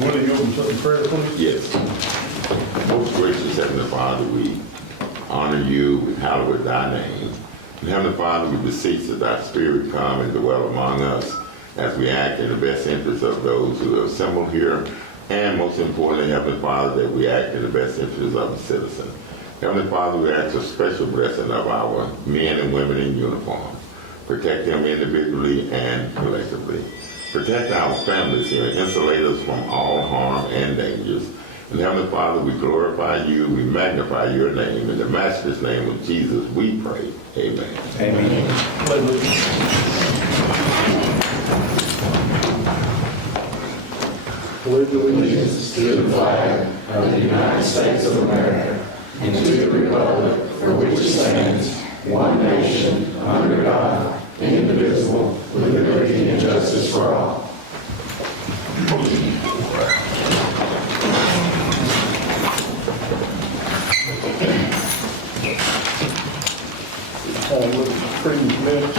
Willie, you open something prayer, please? Yes. Most gracious Heavenly Father, we honor you with hallowed thy name. And Heavenly Father, we beseech that thy spirit come and dwell among us as we act in the best interest of those who are assembled here. And most importantly, Heavenly Father, that we act in the best interest of the citizen. Heavenly Father, we ask a special blessing of our men and women in uniform. Protect them individually and collectively. Protect our families here, insulate us from all harm and dangers. And Heavenly Father, we glorify you, we magnify your name. In the Master's name of Jesus, we pray. Amen. Amen. Pledge Allegiance to the flag of the United States of America and to the republic for which it stands, one nation, under God, indivisible, with liberty and justice for all. Look at the previous minutes.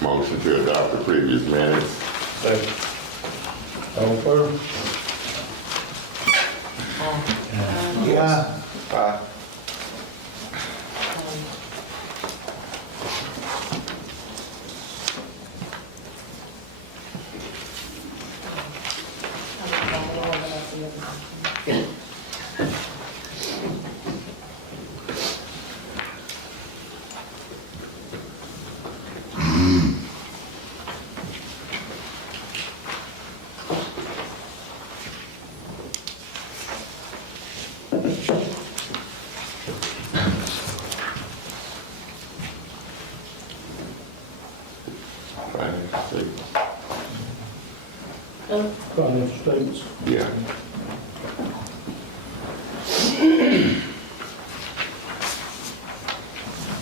Motion to adopt the previous minutes. Second. All in favor? Financial statements. Yeah.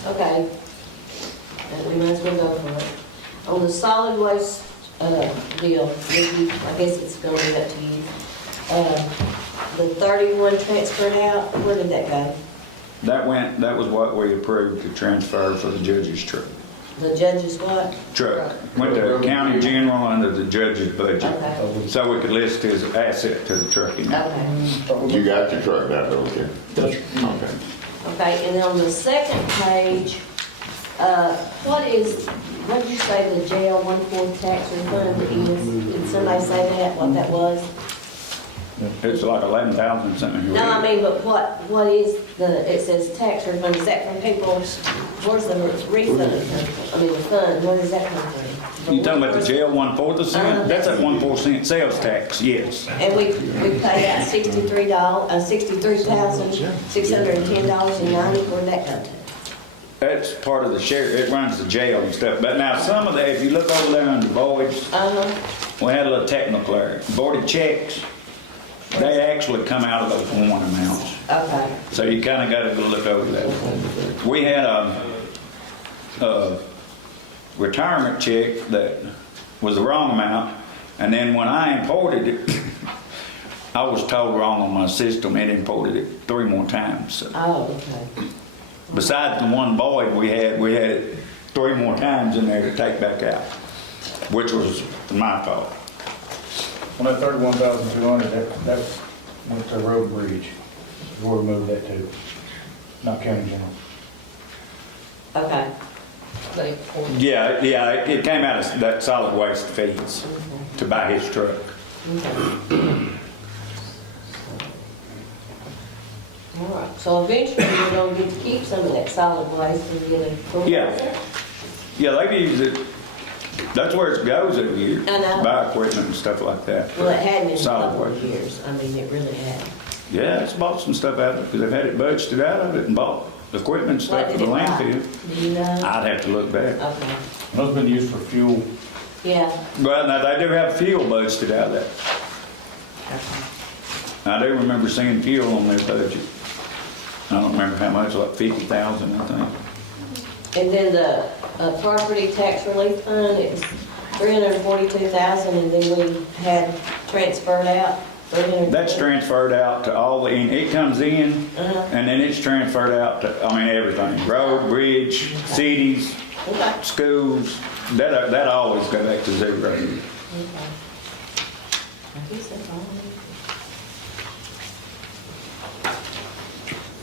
Okay. And we might as well go for it. On the solid waste deal, Vicki, I guess it's going to be up to you. The 31 transferred out, where did that go? That was what we approved to transfer for the judge's truck. The judge's what? Truck. Went to county general under the judge's budget. Okay. So we could list his asset to the truck. Okay. You got your truck now, don't you? That's Okay. Okay, and then on the second page, what did you say the jail 1/4 tax refund is? Did somebody say that, what that was? It's like 11,000 something. No, I mean, but what is it says tax refund, is that from people, where's the refund? I mean, the fund, where does that come from? You talking about the jail 1/4 cent? That's at 1/4 cent sales tax, yes. And we pay out $63,610.90, where'd that go to? That's part of the share, it runs the jail and stuff. But now some of that, if you look over there under voids, we had a little technical error. Voided checks, they actually come out of those warrant amounts. Okay, So you kind of got to go look over that. We had a retirement check that was the wrong amount, and then when I imported it, I was told wrong on my system and imported it 3 more times. So okay. besides the one void we had it 3 more times in there to take back out, which was my fault. on that 31,200, that went to road and bridge. Where we moved that to, not county general. Okay. Yeah, it came out of that solid waste fees to buy his truck. Okay. All right, so eventually we're gonna get to keep some of that solid waste and get a full. Yeah. Yeah, they use it, that's where it goes every year. I know. Buy equipment and stuff like that. Well, it had been a Solid couple of waste. years, I mean, it really had. Yeah, it's bought some stuff out of it, because they've had it budgeted out of it and bought equipment and stuff What for did the it buy? landfill. Do you know? I'd have to look back. Okay, Those been used for fuel. yeah, Well, now, they do have fuel budgeted out of that. okay. I do remember seeing fuel on their budget. I don't remember how much, like 50,000, I think. And then the property tax relief fund, it was 342,000, and then we had transferred out 300. That's transferred out to all the, it comes in, and then it's transferred out to, everything. Road, bridge, cities, Okay. schools, that always go back to zero. Okay. I guess that's all.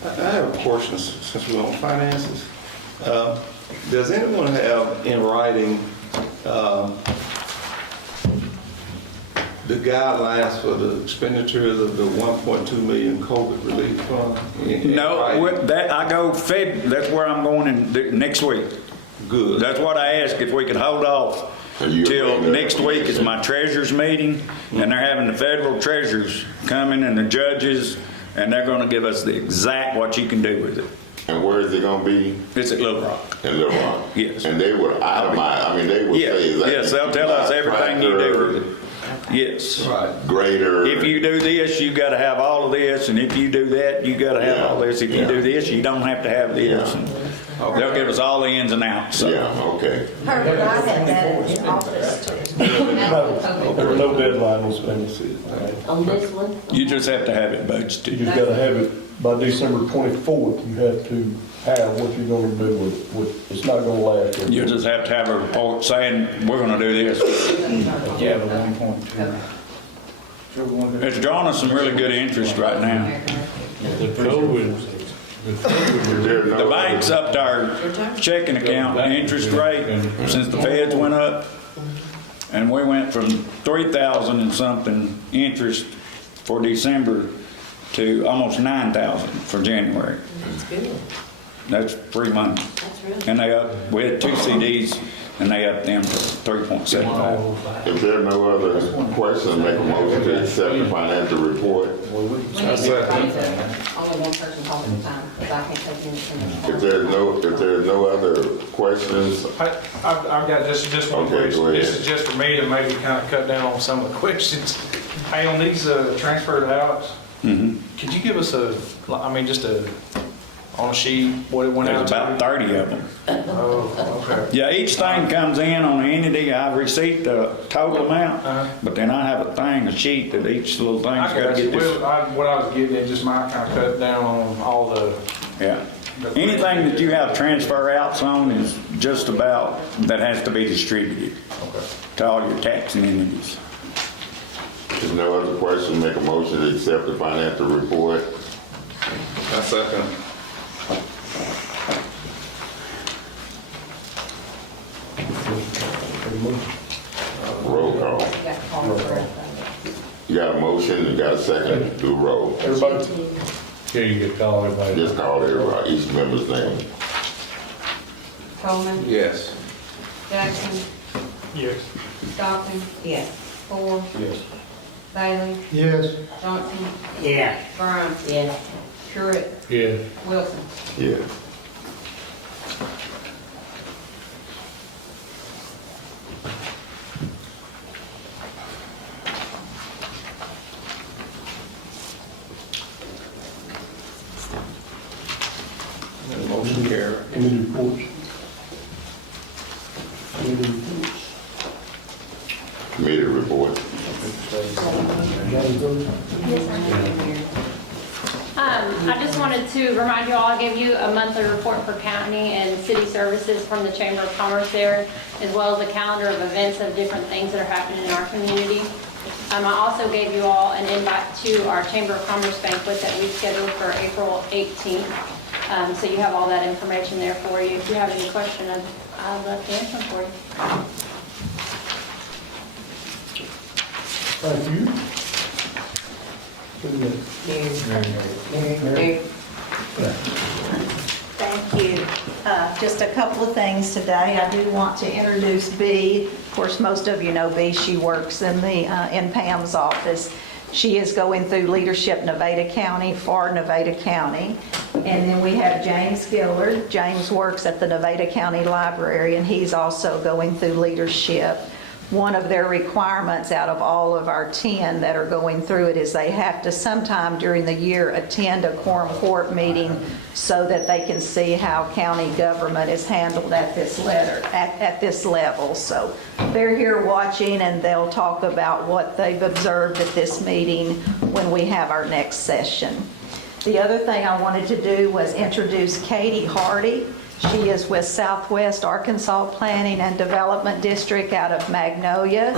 I have a question since we're on finances. Does anyone have in writing the guidelines for the expenditures of the 1.2 million COVID relief fund? No, I go that's where I'm going next week. Good. That's what I asked, if we could hold off And you till bring that next week is my treasurers meeting, and they're having the federal treasurers coming and the judges, and they're gonna give us the exact what you can do with it. And where is it gonna be? It's at Little Rock. In Little Rock? Yes. And they would itemize, they would Yes, say exactly. yes, they'll tell us everything you do with it. Yes. Right. Grader. If you do this, you gotta have all of this, and if you do that, you gotta have all this. If you do this, you don't have to have this. And they'll give us all the ins and outs, so. Yeah, okay. Herbert, I had that in office too. There's no deadline on spending it. On this one? You just have to have it You budgeted. just gotta have it by December 24th, you have to have what you're gonna do with, it's not gonna last. You just have to have a report saying, we're gonna do this. Yeah, the 1.2. It's drawing us some really good interest right now. The COVID. Is there The no bank's upped our checking account interest rate since the feds went up. And we went from 3,000 and something interest for December to almost 9,000 for January. That's good. That's free money. That's really. And we had 2 CDs, and they upped them to 3.75. If there are no other questions, make a motion to accept the financial report. We need to write only one person talking at a time, because I can't take any information. If there's no other questions, I've got just one Okay, question. go ahead. This is just for me to maybe kind of cut down on some of the questions. Hey, on these transferred out, could you give us just on a sheet, what it went There's out to? about 30 of them. Oh, okay. Yeah, each thing comes in on the entity, I receipt the total amount, but then I have a sheet that each little thing's I gotta got you. get this. What I was getting, it just might kind of cut down on all the, Yeah. Anything that you have transfer outs on is just about, that has to be distributed to all your taxing entities. if no other questions, make a motion to accept the financial report. I second. Roll call. You got to call for everything. You got a motion, you got a second, do roll. Everybody, here you get call everybody. Just call everybody, each member's name. Coleman, Yes. Jackson, yes. Stockton. Yes. Ford, Yes. Bailey, Yes. Johnson, Yeah. Brown, Yeah. Pruitt, Yeah. Wilson. Yeah. Motion carried. Any reports? Any reports? Committee report. I just wanted to remind you all, I gave you a monthly report for county and city services from the Chamber of Commerce there, as well as a calendar of events of different things that are happening in our community. I also gave you all an invite to our Chamber of Commerce banquet that we scheduled for April 18th. So you have all that information there for you. If you have any questions, I'd love to answer them for you. Thank you. Thank you. Just a couple of things today. I do want to introduce Bee. Of course, most of you know Bee. She works in Pam's office. She is going through Leadership Nevada County for Nevada County. And then we have James Gillard. James works at the Nevada County Library, and he's also going through Leadership one of their requirements out of all of our 10 that are going through it is they have to sometime during the year attend a quorum court meeting so that they can see how county government is handled at this level. So they're here watching, and they'll talk about what they've observed at this meeting when we have our next session. The other thing I wanted to do was introduce Katie Hardy. She is with Southwest Arkansas Planning and Development District out of Magnolia.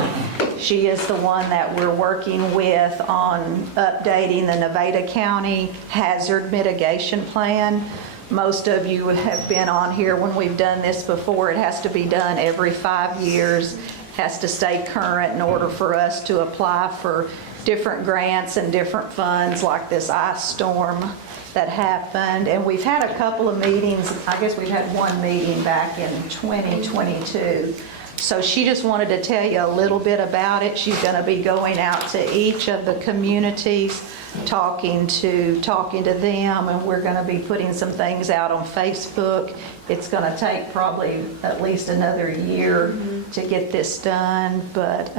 She is the one that we're working with on updating the Nevada County Hazard Mitigation Plan. Most of you have been on here when we've done this before. It has to be done every 5 years, has to stay current in order for us to apply for different grants and different funds like this ice storm that happened. And we've had a couple of meetings. I guess we've had one meeting back in 2022. So she just wanted to tell you a little bit about it. She's going to be going out to each of the communities, talking to them, and we're going to be putting some things out on Facebook. It's going to take probably at least another year to get this done, but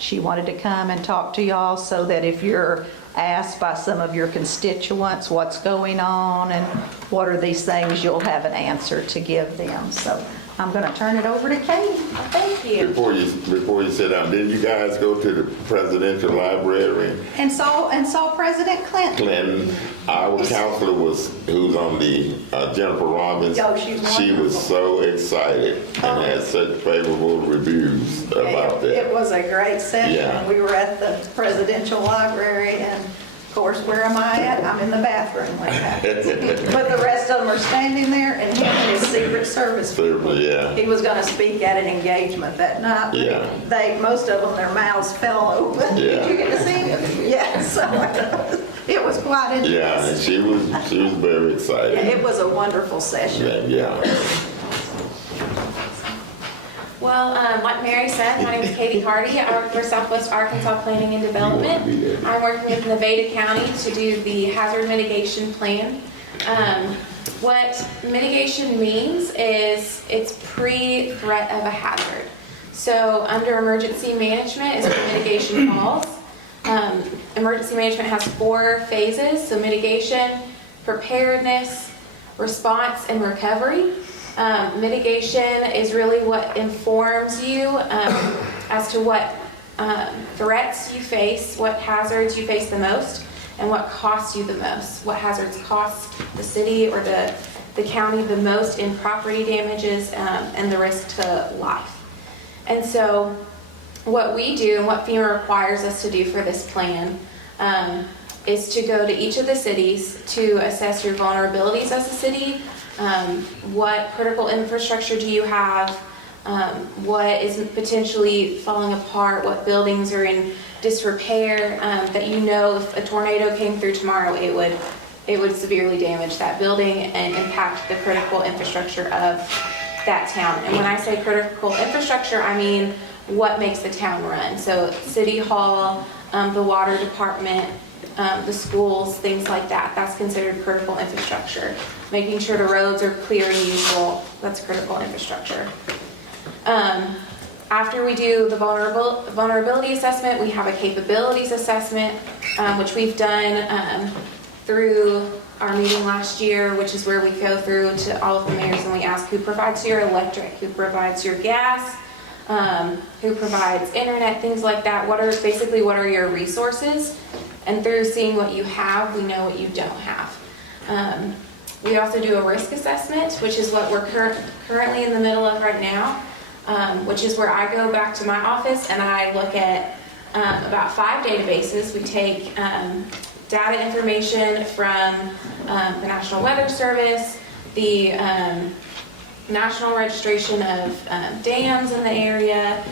she wanted to come and talk to y'all so that if you're asked by some of your constituents what's going on and what are these things, you'll have an answer to give them. So I'm going to turn it over to Katie. Thank you. Before you sit down, didn't you guys go to the presidential library? And saw President Clinton. Our counselor who's on the Jennifer Robbins. Oh, she's she was so excited and had such favorable reviews about that. It was a great session. Yeah. We were at the presidential library, and of course, where am I at? I'm in the bathroom when it happens. But the rest of them are standing there, and him and his Secret Service people. Yeah. He was going to speak at an engagement that night. Yeah. Most of them, their mouths fell open. Yeah. Did you get to see him? Yeah. So it was quite interesting. Yeah, and she was very excited. It was a wonderful session. Yeah. Well, like Mary said, my name is Katie Hardy. I work for Southwest Arkansas Planning and Development. I'm working with Nevada County to do the hazard mitigation plan. What mitigation means is it's pre-threat of a hazard. So under emergency management is where mitigation falls. Emergency management has 4 phases, so mitigation, preparedness, response, and recovery. Mitigation is really what informs you as to what threats you face, what hazards you face the most, and what costs you the most. What hazards cost the city or the county the most in property damages and the risk to life. And so what we do and what FEMA requires us to do for this plan is to go to each of the cities to assess your vulnerabilities as a city. What critical infrastructure do you have? What is potentially falling apart? What buildings are in disrepair that you know if a tornado came through tomorrow, it would severely damage that building and impact the critical infrastructure of that town. And when I say critical infrastructure, I mean what makes the town run. So City Hall, the water department, the schools, things like that. That's considered critical infrastructure. Making sure the roads are clear and usable, that's critical infrastructure. After we do the vulnerability assessment, we have a capabilities assessment, which we've done through our meeting last year, which is where we go through to all of the mayors and we ask who provides your electric, who provides your gas, who provides internet, things like that. What are your resources? And through seeing what you have, we know what you don't have. We also do a risk assessment, which is what we're currently in the middle of right now, which is where I go back to my office and I look at about 5 databases. We take data information from the National Weather Service, the National Registration of Dams in the area,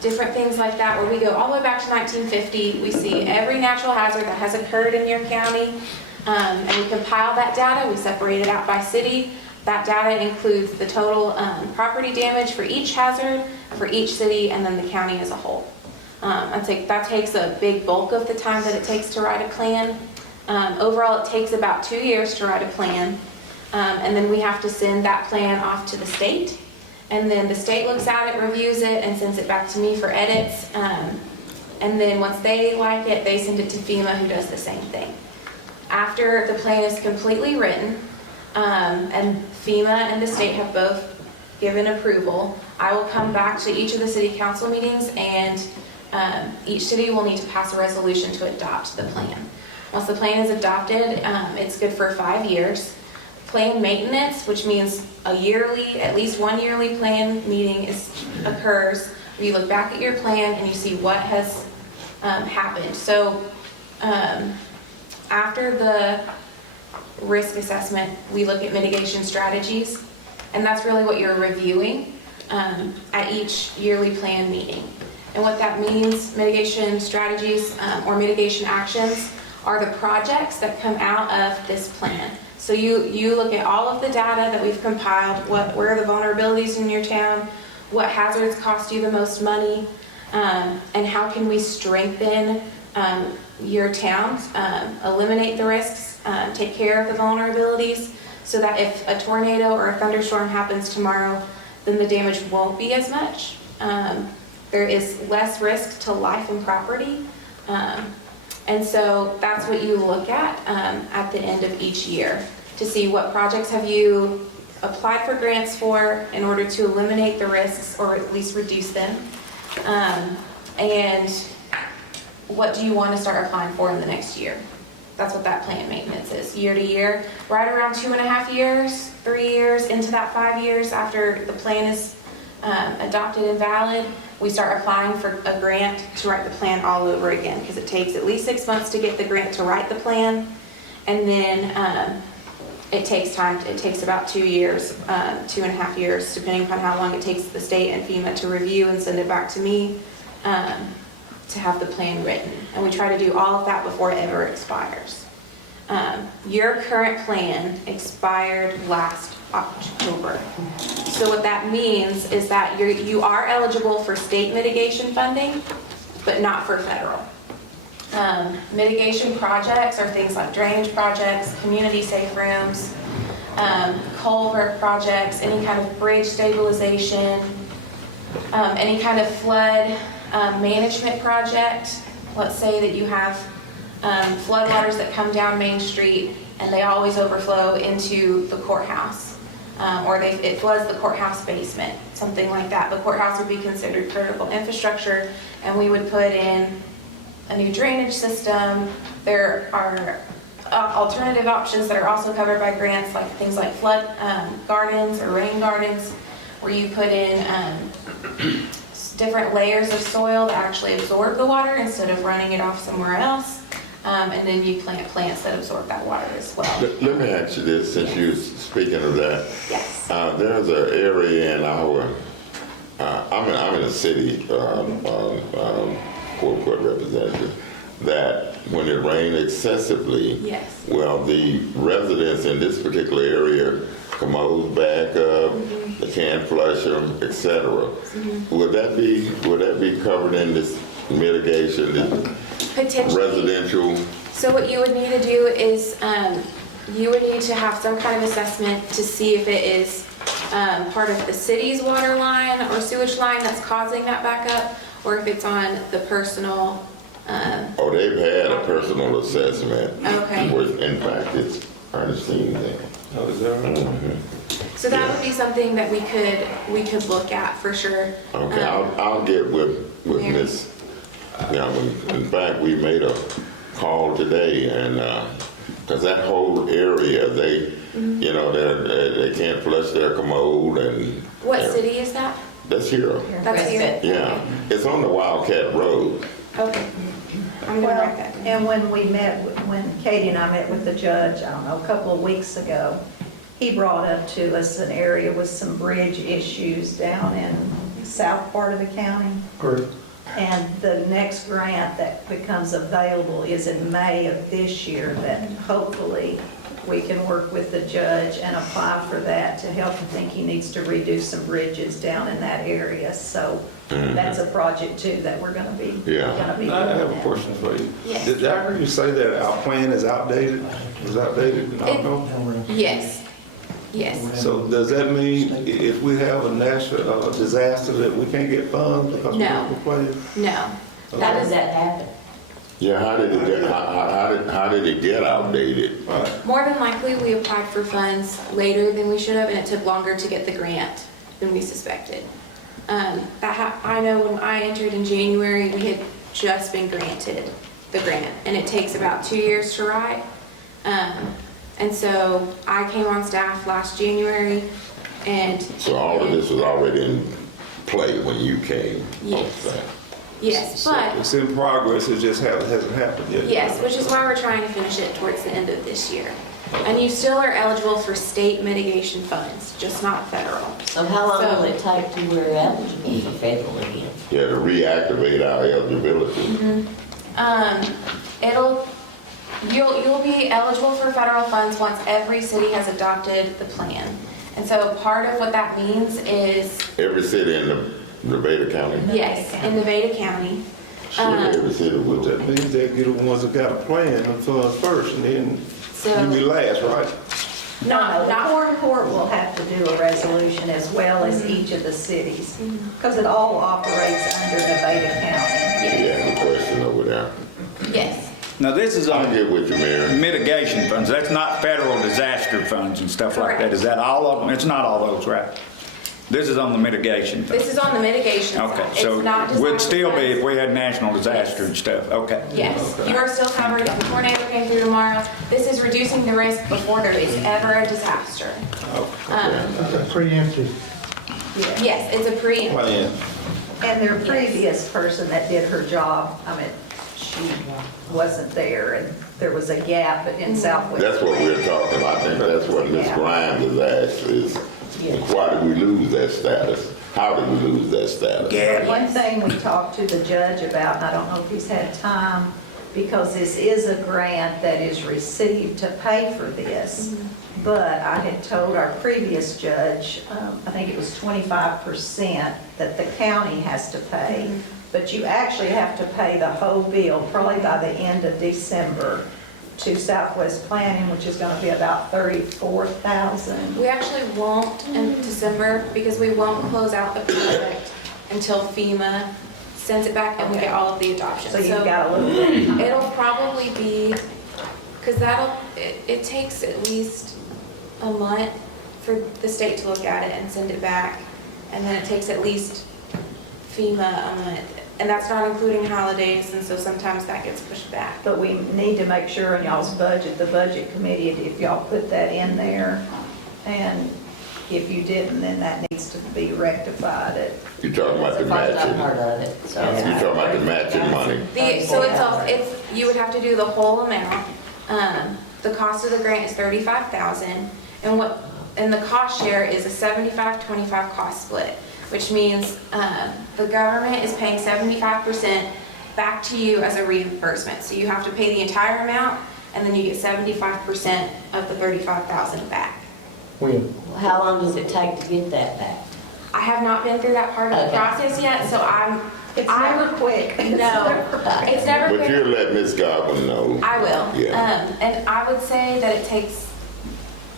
different things like that, where we go all the way back to 1950. We see every natural hazard that has occurred in your county, and we compile that data. We separate it out by city. That data includes the total property damage for each hazard, for each city, and then the county as a whole. That takes a big bulk of the time that it takes to write a plan. Overall, it takes about 2 years to write a plan, and then we have to send that plan off to the state. and then the state looks at it, reviews it, and sends it back to me for edits. And then once they like it, they send it to FEMA, who does the same thing. After the plan is completely written, and FEMA and the state have both given approval, I will come back to each of the city council meetings, and each city will need to pass a resolution to adopt the plan. Once the plan is adopted, it's good for 5 years. Plan maintenance, which means at least one yearly plan meeting occurs, where you look back at your plan and you see what has happened. So after the risk assessment, we look at mitigation strategies, and that's really what you're reviewing at each yearly plan meeting. And what that means, mitigation strategies or mitigation actions are the projects that come out of this plan. So you look at all of the data that we've compiled, where are the vulnerabilities in your town, what hazards cost you the most money, and how can we strengthen your town, eliminate the risks, take care of the vulnerabilities, so that if a tornado or a thunderstorm happens tomorrow, then the damage won't be as much. There is less risk to life and property. And so that's what you look at the end of each year, to see what projects have you applied for grants for in order to eliminate the risks or at least reduce them. And what do you want to start applying for in the next year? That's what that plan maintenance is, year to year. Right around 2.5 years, 3 years into that 5 years after the plan is adopted and valid, we start applying for a grant to write the plan all over again, because it takes at least 6 months to get the grant to write the plan, and then it takes time. It takes about 2 years, 2.5 years, depending upon how long it takes the state and FEMA to review and send it back to me to have the plan written. And we try to do all of that before it ever expires. Your current plan expired last October. So what that means is that you are eligible for state mitigation funding, but not for federal. Mitigation projects are things like drainage projects, community safe rooms, culvert projects, any kind of bridge stabilization, any kind of flood management project. Let's say that you have floodwaters that come down Main Street and they always overflow into the courthouse, or it floods the courthouse basement, something like that. The courthouse would be considered critical infrastructure, and we would put in a new drainage system. There are alternative options that are also covered by grants, like things like flood gardens or rain gardens, where you put in different layers of soil that actually absorb the water instead of running it off somewhere else. And then you plant plants that absorb that water as well. Let me ask you this, since you're speaking of that. Yes. There's an area in our, I'm in a city, court representative, that when it rains excessively, Yes. well, the residents in this particular area commodes back up, they can't flush them, etc. Would that be covered in this mitigation, Potentially. residential? So what you would need to do is you would need to have some kind of assessment to see if it is part of the city's water line or sewage line that's causing that backup, or if it's on the personal. Oh, they've had a personal assessment. Okay. Where, in fact, it's Ernestine there. Oh, is that right? So that would be something that we could look at for sure. Okay, I'll get with Mary. Miss. Yeah, in fact, we made a call today, and because that whole area, they, you know, they can't flush their commode, and What city is that? that's here. That's here. Yeah, it's on the Wildcat Road. Okay. I'm gonna Well, write that down. and when Katie and I met with the judge, I don't know, a couple of weeks ago, he brought up to us an area with some bridge issues down in the south part of the county. Correct. And the next grant that becomes available is in May of this year, that hopefully we can work with the judge and apply for that to help. I think he needs to redo some bridges down in that area. So that's a project too that we're gonna be Yeah. I have a doing. question for you. Yes. Did I hear you say that our plan is outdated? Is outdated? Yes. Yes. So does that mean if we have a national disaster that we can't get funds because we No. don't complain? No. How That does is that happen? Yeah, how did it get outdated? more than likely we applied for funds later than we should have, and it took longer to get the grant than we suspected. I know when I entered in January, we had just been granted the grant, and it takes about 2 years to write. And so I came on staff last January, and So all of this was already in play when you came. Yes. yes, So but it's in progress, it just hasn't happened yet. yes, which is why we're trying to finish it towards the end of this year. And you still are eligible for state mitigation funds, just not federal. So how long So- will it take till we're eligible for federal again? Yeah, to reactivate our eligibility. You'll be eligible for federal funds once every city has adopted the plan. And so part of what that means is, Every city in the Nevada County. yes, in Nevada County. Sure, every city But will. that means they get the ones that got a plan and funds first, and then So- you be last, right? No, the Not- Quorum Court will have to do a resolution as well as each of the cities, because it all operates under Nevada County. Yeah, the question over there. Yes. Now, this is I'll on get with you, Mary. mitigation funds. That's not federal disaster funds and stuff like that. Correct. Is that all of them? It's not all those, right? This is on the mitigation funds. This is on the mitigation side. Okay, It's so not would disaster still be funds. if we had national disaster and stuff. Okay. Yes, you are still covered if a tornado came through tomorrow. This is reducing the risk before there is ever a disaster. Preemptive. Yes, it's a pre, Plan. And their previous person that did her job, I mean, she wasn't there, and there was a gap in Southwest. That's what we're talking about. I think that's what Ms. Grimes is asked is, why did we lose that status? How did we lose that status? Yeah. One thing we talked to the judge about, and I don't know if he's had time, because this is a grant that is received to pay for this, but I had told our previous judge, I think it was 25% that the county has to pay, but you actually have to pay the whole bill, probably by the end of December, to Southwest Planning, which is going to be about $34,000. we actually won't in December because we won't close out the project until FEMA sends it back and we get all of the adoptions. So you've got a little bit of time. It'll probably be, because it takes at least a month for the state to look at it and send it back. And then it takes at least FEMA a month. And that's not including holidays, and so sometimes that gets pushed back. But we need to make sure in y'all's budget, the budget committee, if y'all put that in there, and if you didn't, then that needs to be rectified. You're talking about the That's matching. part of it, so. You're talking about the matching money. It's, you would have to do the whole amount. The cost of the grant is $35,000, and the cost share is a 75-25 cost split, which means the government is paying 75% back to you as a reimbursement. So you have to pay the entire amount, and then you get 75% of the $35,000 back. How long does it take to get that back? I have not been through that part of the Okay. process yet, so It's never quick. No, it's never But quick. you'll let Ms. Godwin know. I will. Yeah. And I would say that it takes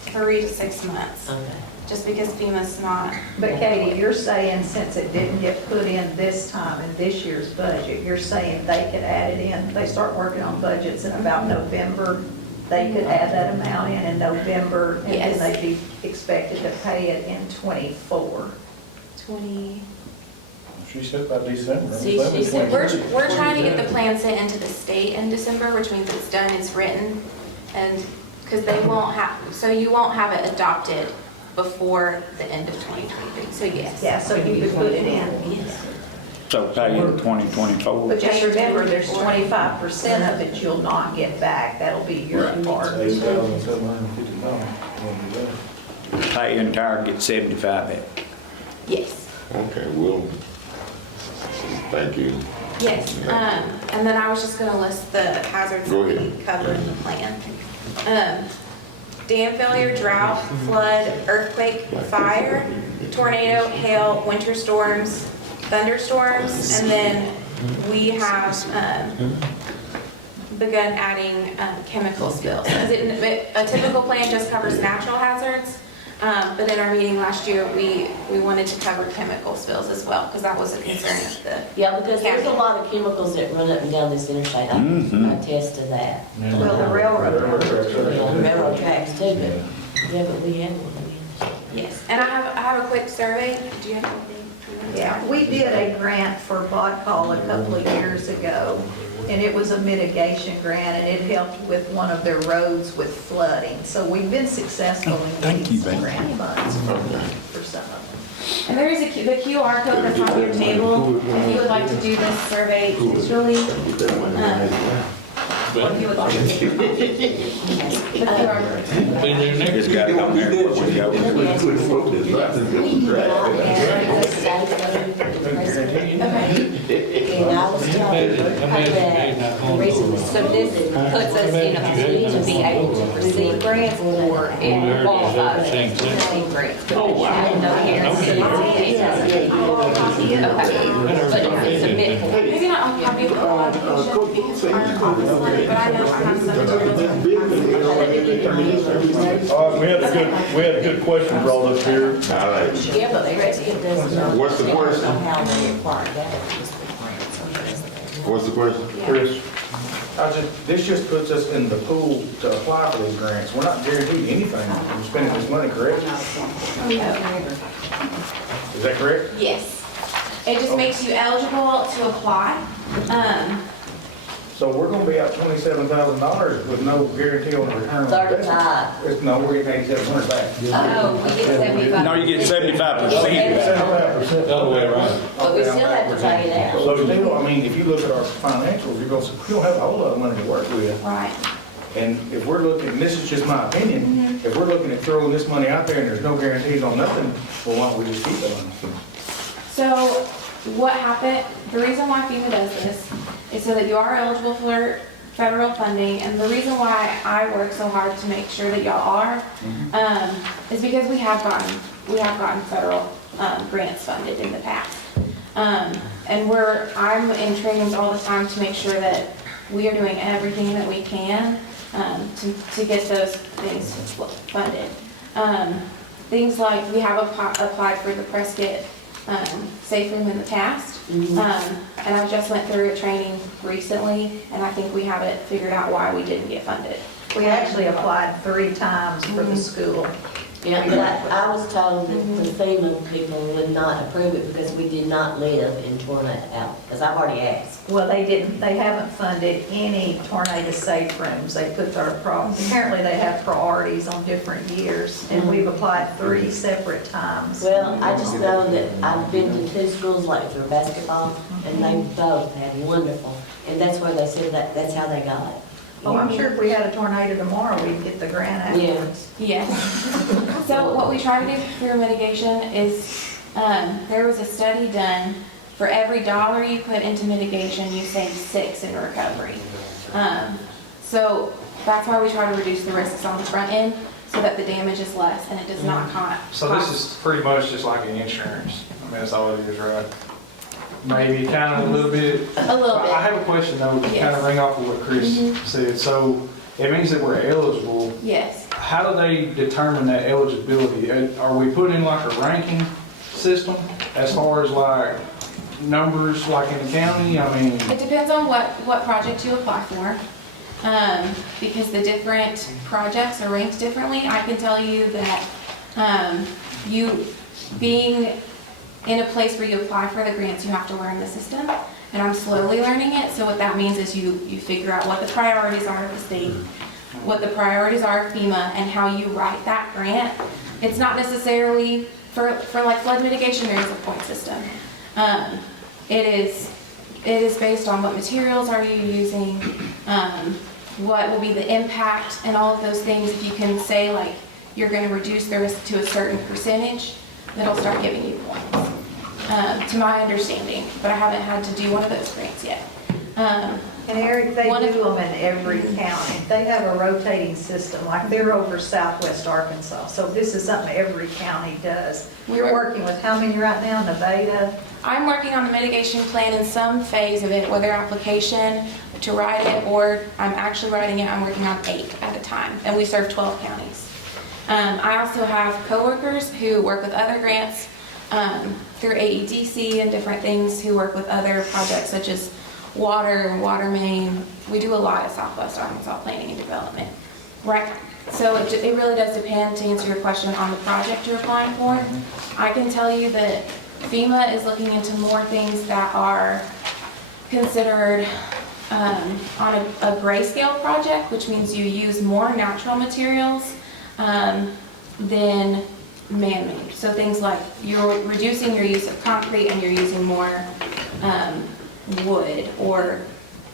3 to 6 months, Okay. just because FEMA's not. But Katie, you're saying since it didn't get put in this time in this year's budget, you're saying they could add it in, they start working on budgets in about November, they could add that amount in November, and then Yes. they'd be expected to pay it in '24. 20. She said by December. See, she said We're trying to get the plan sent into the state in December, which means it's done, it's written, and, because they won't have, so you won't have it adopted before the end of 2023, so yes. Yeah, so you could put it in. Yes. So pay in 2024. But just remember, there's 25% of it you'll not get back, that'll be your part. $8,750. Pay entire, get 75 back. Yes. Okay, well, thank you. Yes, and then I was just gonna list the hazards Go that ahead. we covered in the plan. Dam failure, drought, flood, earthquake, fire, tornado, hail, winter storms, thunderstorms, and then we have begun adding chemical spills. A typical plan just covers natural hazards, But in our meeting last year, we wanted to cover chemical spills as well, because that was a concern of the. Yeah, because there's a lot of chemicals that run up and down this interstate. I attest to that. Well, the railroad. Well, railroad tracks too, but, yeah, but we have one. Yes, and I have a quick survey. Do you have anything? Yeah, we did a grant for Bot Call a couple of years ago, and it was a mitigation grant, and it helped with one of their roads with flooding. So we've been successful in getting some grant funds for some of them. And there is the QR code that's on your table, if you would like to do this survey digitally. Or if you would like to. The QR code. It's got it on there. When you go. And I was told that recently, So this puts us in a position to be able to receive grants or it qualifies to receive grants. Oh, wow. No guarantee. Okay. But if it's a bit. Maybe not a copy of the whole application because our office money, but I know I have some materials. All right, we had a good question brought up here. All right. yeah, but it doesn't. What's the question? How they acquire that, just the grants. What's the question? Chris, this just puts us in the pool to apply for these grants. We're not guaranteed anything from spending this money, correct? Is that correct? Yes. It just makes you eligible to apply. So we're gonna be out $27,000 with no guarantee on the return. on investment. 35. No, we're getting 8,700 back. Oh, we get 75. No, you get 75%. 75%. Other way around. But we still have to pay it out. So still, I mean, if you look at our financials, we don't have a whole lot of money to work with. Right. And if we're looking, and this is just my opinion, if we're looking at throwing this money out there and there's no guarantees on nothing, well, why don't we just keep the money? So what happened, the reason why FEMA does this is so that you are eligible for federal funding. And the reason why I work so hard to make sure that y'all are, is because we have gotten federal grants funded in the past. And I'm in trainings all the time to make sure that we are doing everything that we can to get those things funded. Things like we have applied for the Prescott safe room in the past. And I just went through a training recently, and I think we have it figured out why we didn't get funded. We actually applied 3 times for the school. Yeah, but I was told that the FEMA people would not approve it because we did not live in tornado, because I've already asked. Well, they haven't funded any tornado safe rooms. They put apparently they have priorities on different years, and we've applied 3 separate times. Well, I just know that I've been to 2 schools like for basketball, and they both had wonderful, and that's where they said that's how they got it. Oh, I'm sure if we had a tornado tomorrow, we'd get the grant afterwards. Yes. So what we try to do through mitigation is, there was a study done, for every $1 you put into mitigation, you save 6 in recovery. So that's why we try to reduce the risks on the front end, so that the damage is less and it does not cost. So this is pretty much just like an insurance. I mean, that's all it is, right? Maybe kind of a little bit. A little bit. I have a question though, to kind of ring off of what Chris said. So it means that we're eligible. Yes. How do they determine that eligibility? Are we putting in like a ranking system as far as like numbers like in the county? I mean, It depends on what project you apply for, because the different projects are ranked differently. I can tell you that you being in a place where you apply for the grants, you have to learn the system, and I'm slowly learning it. So what that means is you figure out what the priorities are of the state, what the priorities are of FEMA, and how you write that grant. It's not necessarily, for like flood mitigation, there is a point system. It is based on what materials are you using, what will be the impact, and all of those things. If you can say like you're going to reduce the risk to a certain percentage, that'll start giving you points, to my understanding, but I haven't had to do one of those grants yet. And Eric, they do them in every county. They have a rotating system, like they're over southwest Arkansas. So this is something every county does. We're working with how many right now, Nevada? I'm working on the mitigation plan in some phase of it, whether application to write it or I'm actually writing it. I'm working on 8 at a time, and we serve 12 counties. I also have coworkers who work with other grants through AEDC and different things, who work with other projects such as water, water main. We do a lot of Southwest Arkansas planning and development. Right. So it really does depend, to answer your question, on the project you're applying for. I can tell you that FEMA is looking into more things that are considered on a grayscale project, which means you use more natural materials than man-made. So things like you're reducing your use of concrete and you're using more wood or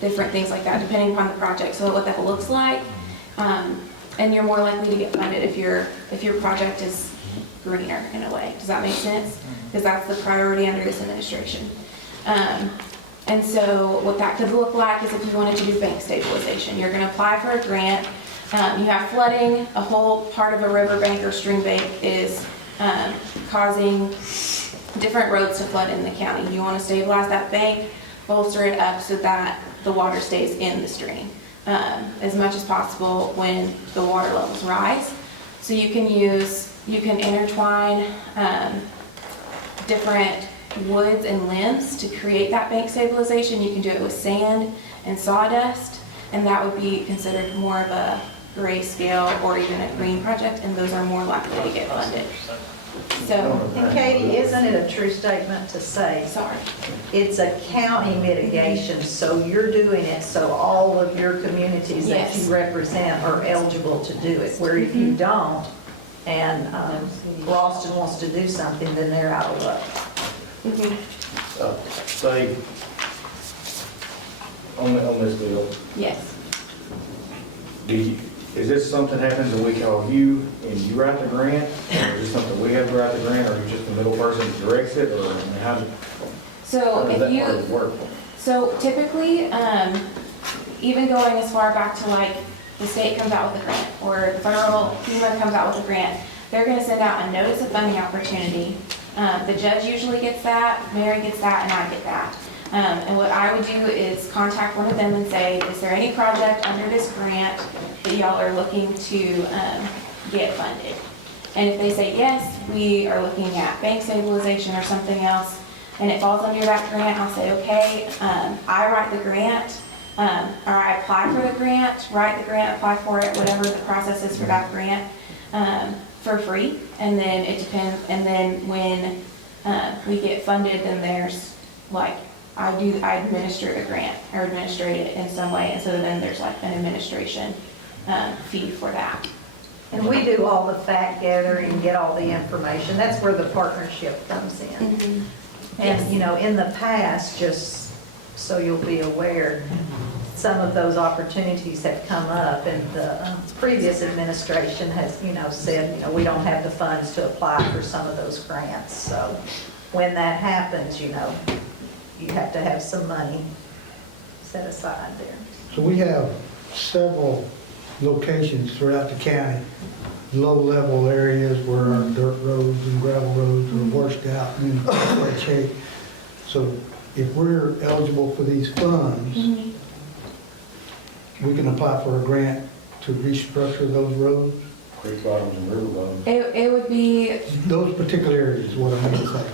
different things like that, depending upon the project. So what that looks like, and you're more likely to get funded if your project is greener in a way. Does that make sense? Because that's the priority under this administration. And so what that could look like is if you wanted to do bank stabilization, you're going to apply for a grant. You have flooding, a whole part of a riverbank or stream bank is causing different roads to flood in the county. You want to stabilize that bank, bolster it up so that the water stays in the stream as much as possible when the water levels rise. So you can intertwine different woods and limbs to create that bank stabilization. You can do it with sand and sawdust, and that would be considered more of a grayscale or even a green project, and those are more likely to get funded. So, And Katie, isn't it a true statement to say, sorry. it's a county mitigation, so you're doing it so all of your communities that Yes. you represent are eligible to do it, where if you don't, and Ralston wants to do something, then they're out of luck. Say, on this deal, Yes. is this something happens and we call you and you write the grant? Or is this something we have to write the grant, or are you just the middle person that directs it, or how does So that part of it work? So typically, even going as far back to like the state comes out with a grant or the federal FEMA comes out with a grant, they're going to send out a notice of funding opportunity. The judge usually gets that, Mary gets that, and I get that. And what I would do is contact one of them and say, is there any project under this grant that y'all are looking to get funded? And if they say yes, we are looking at bank stabilization or something else, and it falls under that grant, I'll say, okay, I write the grant, or I apply for the grant, write the grant, apply for it, whatever the process is for that grant, for free. And then it depends, and then when we get funded, then there's like, I administer the grant or administrate it in some way, and so then there's like an administration fee for that. And we do all the fact gathering and get all the information. That's where the partnership comes in. Mm-hmm. And, you know, in the past, just so you'll be aware, some of those opportunities have come up, and the previous administration has, you know, said, you know, we don't have the funds to apply for some of those grants. So when that happens, you know, you have to have some money set aside there. So we have several locations throughout the county, low-level areas where our dirt roads and gravel roads are washed out and in bad shape. So if we're eligible for these funds, we can apply for a grant to restructure those roads? Creek bottoms and river bottoms. It would be, Those particular areas is what I mean to say.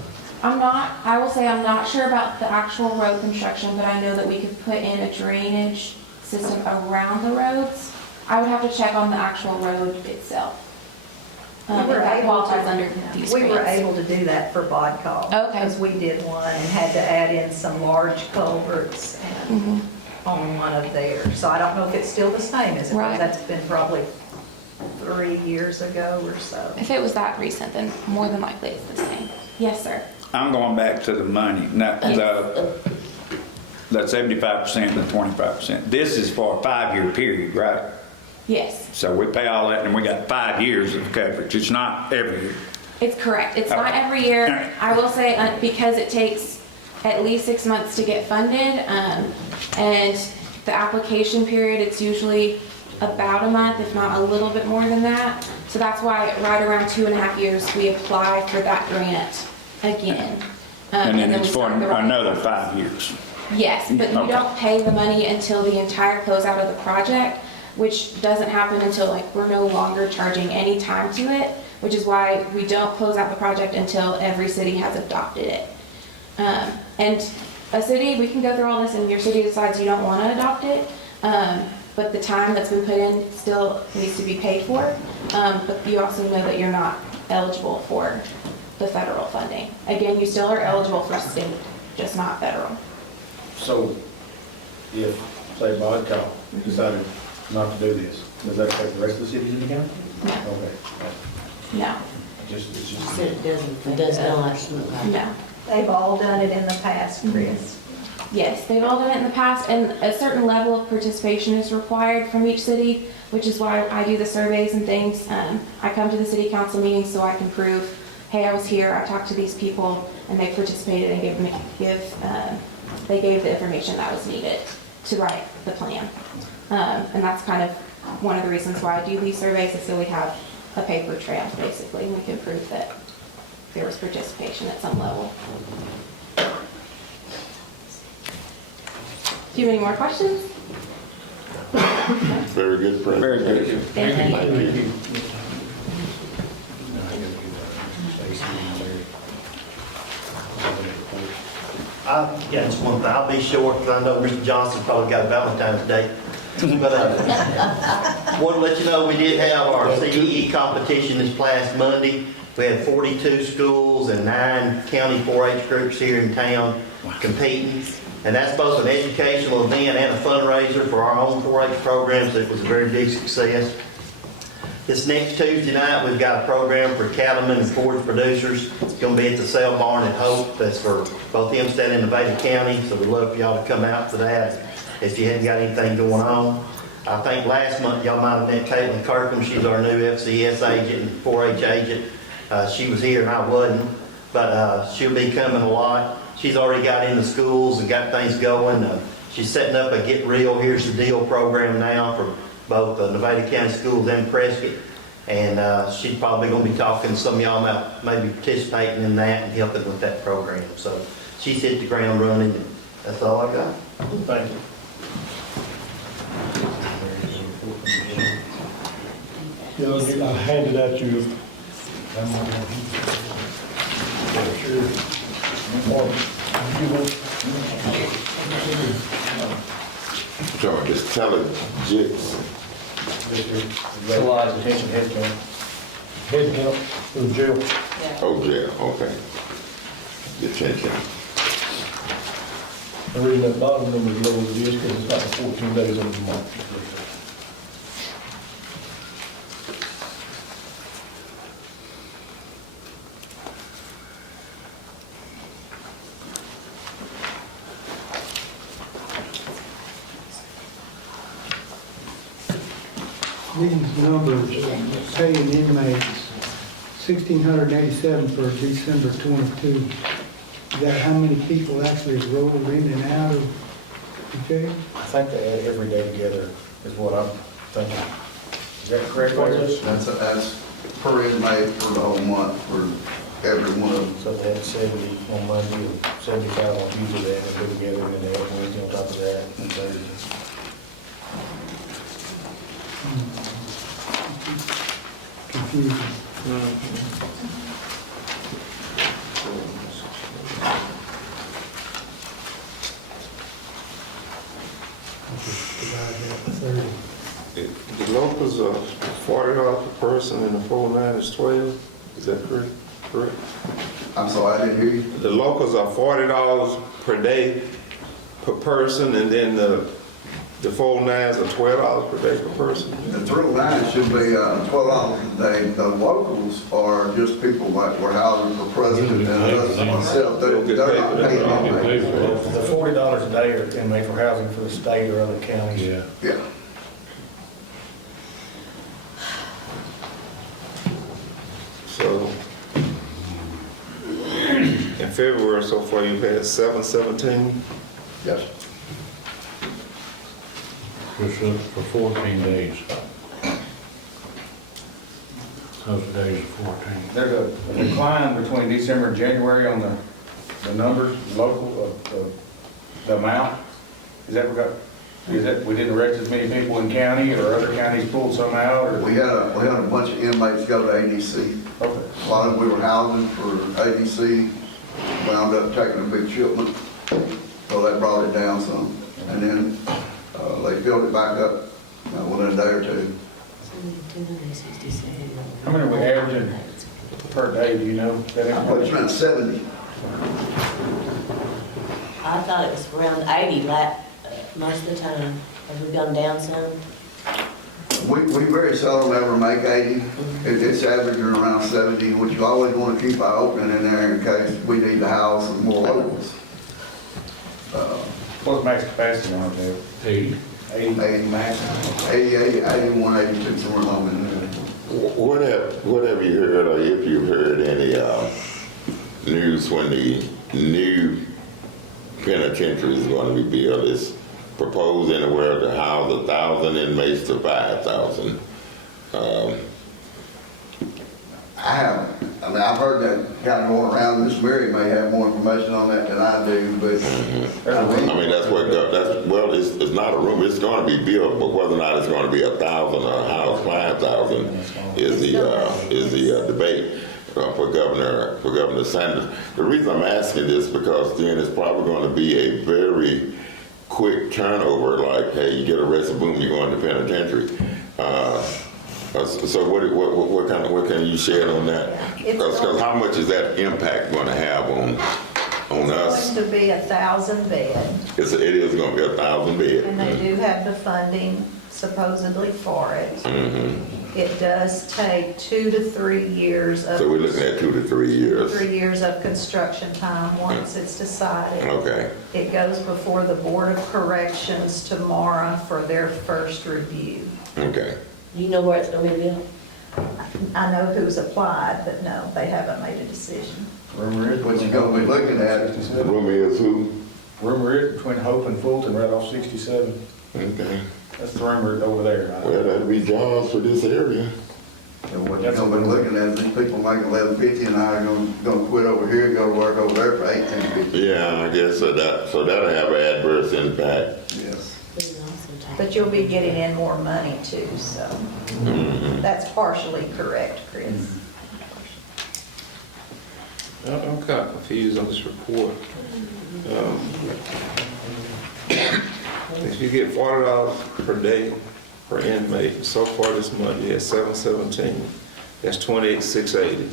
I will say I'm not sure about the actual road construction, but I know that we could put in a drainage system around the roads. I would have to check on the actual road itself. If that qualifies under these We were grants. able to do that for Bodcall. Okay. Because we did one and had to add in some large culverts and on one of theirs. So I don't know if it's still the same as it was. Right. That's been probably 3 years ago or so. If it was that recent, then more than likely it's the same. Yes, sir. I'm going back to the money. Now, the 75% and the 25%. This is for a 5-year period, right? Yes, So we pay all that and we got 5 years of coverage. It's not every year. it's correct. It's not every year. I will say, because it takes at least 6 months to get funded, and the application period, it's usually about a month, if not a little bit more than that. So that's why right around 2.5 years, we apply for that grant again. And then we it's for start the right another process. 5 years. Yes, but you Okay. don't pay the money until the entire closeout of the project. which doesn't happen until like we're no longer charging any time to it, which is why we don't close out the project until every city has adopted it. And a city, we can go through all this and your city decides you don't want to adopt it, but the time that's been put in still needs to be paid for. But you also know that you're not eligible for the federal funding. Again, you still are eligible for state, just not federal. So if, say, Bod Cow decided not to do this, does that affect the rest of the cities in the county? No. Okay. No, It's just. Said it doesn't, it does not. no. They've all done it in the past, Chris. Yes, they've all done it in the past, and a certain level of participation is required from each city, which is why I do the surveys and things. I come to the city council meetings so I can prove, hey, I was here, I talked to these people, and they participated and they gave the information that was needed to write the plan. And that's kind of one of the reasons why I do these surveys, is so we have a paper trail, basically, and we can prove that there was participation at some level. Do you have any more questions? Very good presentation. Very good. Thank you. Yeah, just one thing. I'll be short because I know Mr. Johnson probably got a Valentine's Day. But wanted to let you know we did have our CEE competition this past Monday. We had 42 schools and 9 county 4-H groups here in town competing. And that's both an educational event and a fundraiser for our own 4-H programs. It was a very big success. This next Tuesday night, we've got a program for cattlemen and forage producers. It's going to be at the Sale Barn at Hope. That's for both Hempstead and Nevada County, so we'd love for y'all to come out for that if you hadn't got anything going on. I think last month y'all might have met Caitlin Kirkham. She's our new FCS agent and 4-H agent. She was here and I wasn't, but she'll be coming a lot. She's already got in the schools and got things going. She's setting up a Get Real, Here's the Deal program now for both the Nevada County schools and Prescott. And she's probably going to be talking to some of y'all about maybe participating in that and helping with that program. So she's hit the ground running. And that's all I got. Thank you. I handed that to you. So just tell it, Jits. Realize attention head count. Head count in jail. Oh, yeah, okay. Detention. The reason that bottom number is low as it is because it's not 14 days of the month. These numbers, paying inmates, 1,687 for December 22. Is that how many people actually rolled in and out of the jail? I think they add every day together is what I'm thinking. Is that correct, Chris? That's per inmate for the whole month for every one of them. So they had 70 on Monday and 75 on Tuesday, and they go together, and then they add Wednesday on top of that, and Thursday. Confusing. The locals are $40 per person and the 409 is 12. Is that correct? I'm sorry, I didn't hear you. The locals are $40 per day per person, and then the 409s are $12 per day per person. The 309 should be $12 a day. The locals are just people like we're housing for president and us and myself. They're not paid inmates. The $40 a day are inmate for housing for the state or other counties. Yeah. Yeah. So in February so far, you've had 717. Yes. For 14 days. Those days are 14. There's a decline between December and January on the numbers, local, of the amount. Is that what got Is that, we didn't arrest as many people in county, or other counties pulled some out, or? We had a bunch of inmates go to ADC. Okay. A lot of them we were housing for ADC, wound up taking a big shipment, so that brought it down some. And then they filled it back up within a day or two. How many are we averaging per day, do you know? That I put information? around 70. I thought it was around 80 most of the time. Have we gone down some? We very seldom ever make 80. It's averaging around 70, which you always want to keep an opening in there in case we need to house some more locals. What's max capacity on it there? 80. 80 max? 81, 82, somewhere along in there. What have you heard, or if you've heard any news when the new penitentiary is going to be built? It's proposed anywhere to house 1,000 inmates to 5,000. I haven't. I mean, I've heard that kind of going around. Miss Mary may have more information on that than I do, but I mean, that's what, well, it's not a room, it's going to be built, but whether or not it's going to be 1,000 or a house 5,000 is the debate for Governor Sanders. The reason I'm asking this because then it's probably going to be a very quick turnover, like, hey, you get arrested, boom, you're going to penitentiary. So what can you share on that? Because how much is that impact going to have on us? It's going to be 1,000 bed, It is going to be 1,000 bed. and they do have the funding supposedly for it. Mm-hmm. It does take 2 to 3 years of. So we're looking at 2 to 3 years. 3 years of construction time once it's decided. Okay. It goes before the Board of Corrections tomorrow for their first review. Okay. Do you know where it's going to be built? I know who's applied, but no, they haven't made a decision. Rumor is. what you're going to be looking at. The room is who? Rumor is between Hope and Fulton, right off 67. Okay. That's the rumor over there. Well, that'll be jobs for this area. And what you're going to be looking at is these people making $11.50 an hour going to quit over here and go to work over there for $18.50. Yeah, I guess so that'll have an adverse impact. Yes. But you'll be getting in more money too, so that's partially correct, Chris. I'm kind of confused on this report. If you get $40 per day per inmate, so far this month you had 717, that's 28,680.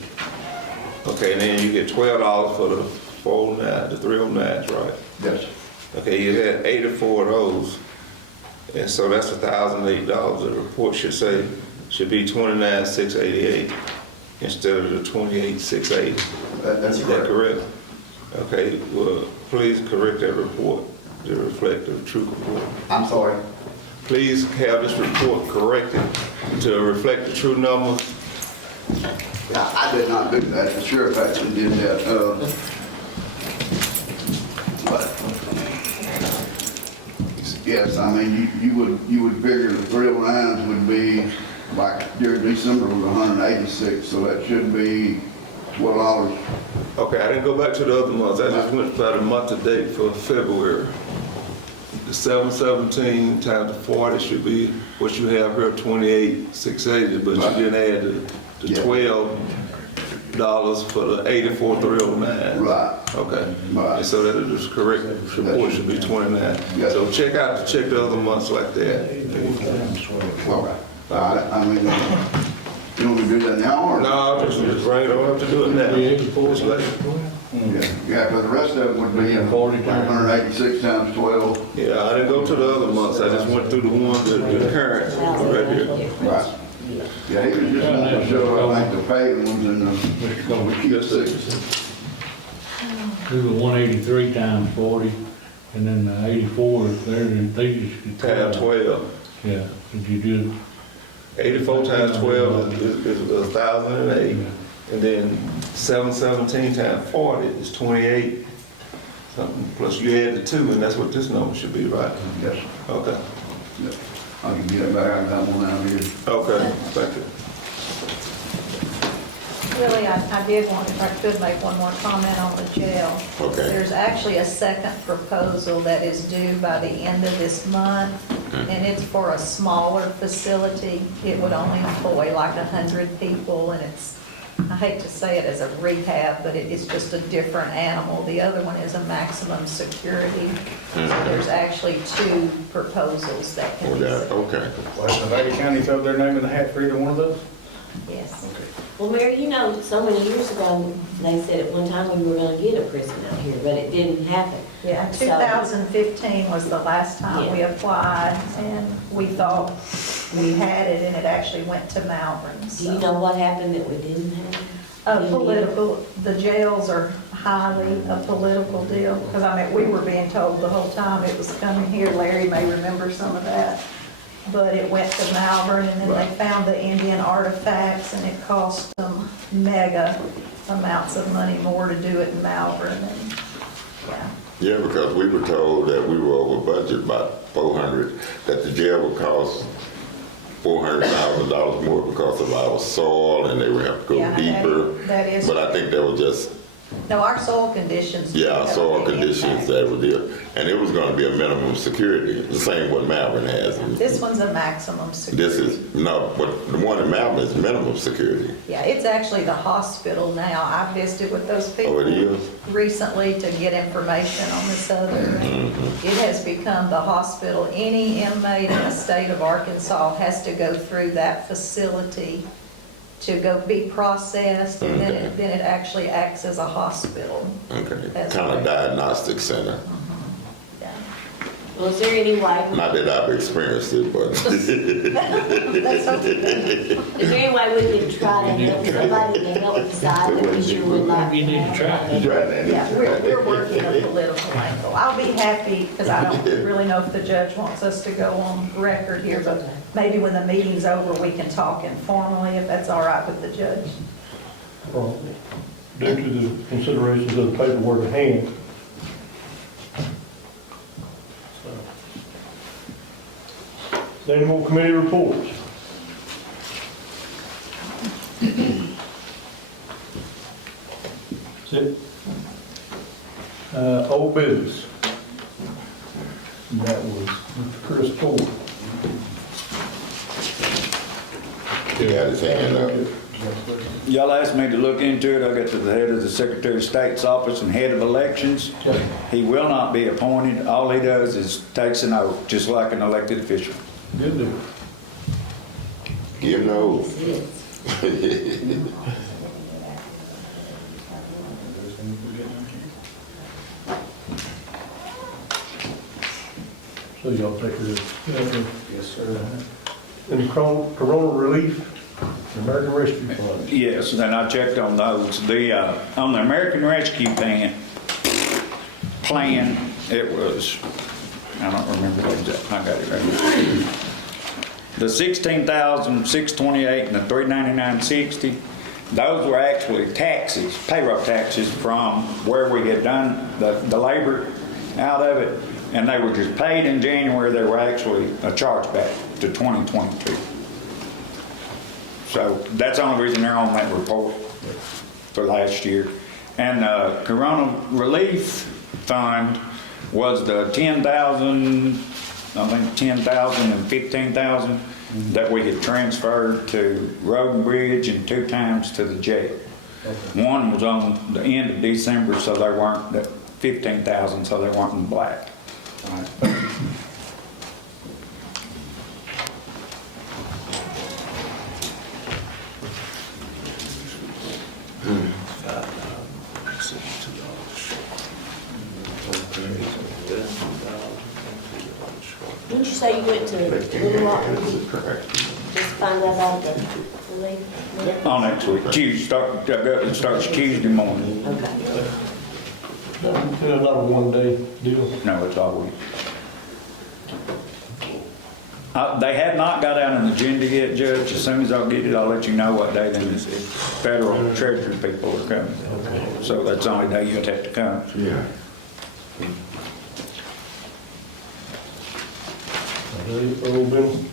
Okay, and then you get $12 for the 409, the 309s, right? Yes. Okay, you had 84 of those, and so that's $1,008. The report should say, should be 29,688 instead of the 28,680. That's Is that correct. correct? Okay, well, please correct that report to reflect the true report. I'm sorry. Please have this report corrected to reflect the true numbers. I did not do that. The sheriff actually did that. But yes, I mean, you would figure the 309s would be like during December was 186, so that should be $12. Okay, I didn't go back to the other months. I just went by the month to date for February. The 717 times the 40 should be what you have here, 28,680, but you didn't add the $12 for the 84,309. Right. Okay. Right. And so that is correct. The report should be 29. Yes. So check the other months like that. Okay. I mean, you want me to do that now or? No, just bring it. I don't have to do it now. Just like- Yeah, but the rest of it would be 186 times 12. Yeah, I didn't go to the other months. I just went through the ones that the current right here. Right. Yeah, he was just wanting to show, I think, the paving ones and the keep six. Do the 183 times 40, and then the 84, they just. Times 12. Yeah, did you do? 84 times 12 is 1,008. And then 717 times 40 is 28 something. Plus you add the 2, and that's what this number should be, right? Yes. Okay. Yes. I can get it back, I got one out here. Okay, thank you. Really, I did want, if I could make one more comment on the jail. Okay. There's actually a second proposal that is due by the end of this month, and it's for a smaller facility. It would only employ like 100 people, and it's, I hate to say it as a rehab, but it is just a different animal. The other one is a maximum security. So there's actually two proposals that can be submitted. Okay. Well, has Nevada County thrown their name in the hat for either one of those? Yes. Well, Mary, you know, so many years ago, they said at one time we were gonna get a prison out here, but it didn't happen. Yeah, So- 2015 was the last time we applied, and we thought we had it, and it actually went to Malvern. Do you know what happened that we didn't have? Political, the jails are highly a political deal, because I mean, we were being told the whole time it was coming here. Larry may remember some of that. But it went to Malvern, and then they found the Indian artifacts, and it cost them mega amounts of money more to do it in Malvern, and, yeah. Yeah, because we were told that we were over budget by 400, that the jail would cost $400,000 more because of our soil, and they would have to go Yeah, deeper. that is. But I think that was just, No, our soil conditions. yeah, soil conditions that was there. And it was gonna be a minimum security, the same what Malvern has. This one's a maximum security. This is, no, but the one in Malvern is minimum security. Yeah, it's actually the hospital now. I visited with those people. Oh, it is? Recently to get information on this other. Mm-hmm. It has become the hospital. Any inmate in the state of Arkansas has to go through that facility to go be processed, and then it actually acts as a hospital. Okay, That's kind of right. diagnostic center. Yeah. Well, is there any way, Not that I've experienced it, but. That's okay. is there any way we could try to help somebody to help decide that we sure would like? You need to try. Yeah, we're working a political angle. I'll be happy, because I don't really know if the judge wants us to go on record here, but maybe when the meeting's over, we can talk informally, if that's all right with the judge. Well, due to the considerations of the paperwork at hand. Any more committee reports? That's it. Old business. And that was Mr. Chris Ford. He got his hand up. Y'all asked me to look into it. I got to the head of the Secretary of State's office and head of elections. He will not be appointed. All he does is takes an oath, just like an elected official. Good deal. Give no. So y'all take it. Yes, sir. And the corona relief, American Rescue Fund. Yes, and I checked on those. On the American Rescue Plan, it was, I don't remember the exact, I got it right here. The $16,628 and the $399.60, those were actually taxes, payroll taxes from where we had done the labor out of it, and they were just paid in January. They were actually a chargeback to 2022. So that's the only reason they're on that report for last year. And Corona Relief Fund was the 10,000, I think 10,000 and 15,000 that we had transferred to Road and Bridge and 2 times to the jail. One was on the end of December, so they weren't, that 15,000, so they weren't in black. Didn't you say you went to Little Rock just to find out about the relief? On next week, it starts Tuesday morning. Okay. It's not a one-day deal. No, it's all week. They have not got out an agenda yet, Judge. As soon as I'll get it, I'll let you know what day the federal treasury people are coming. So that's the only day you'd have to come. Yeah. Old business.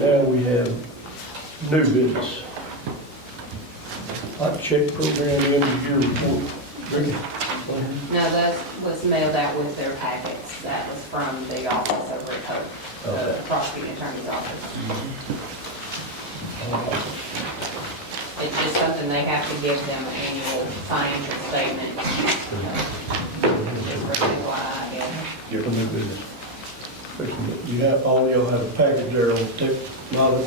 Now we have New business. Like check program, end of year report. Ricky? No, that was mailed out with their packets. That was from the office over at Hope, the prosecuting attorney's office. It's just something they have to give them an annual financial statement. Just for FYI, yeah. Your new business. You have, all y'all have a package there on tech, lot of,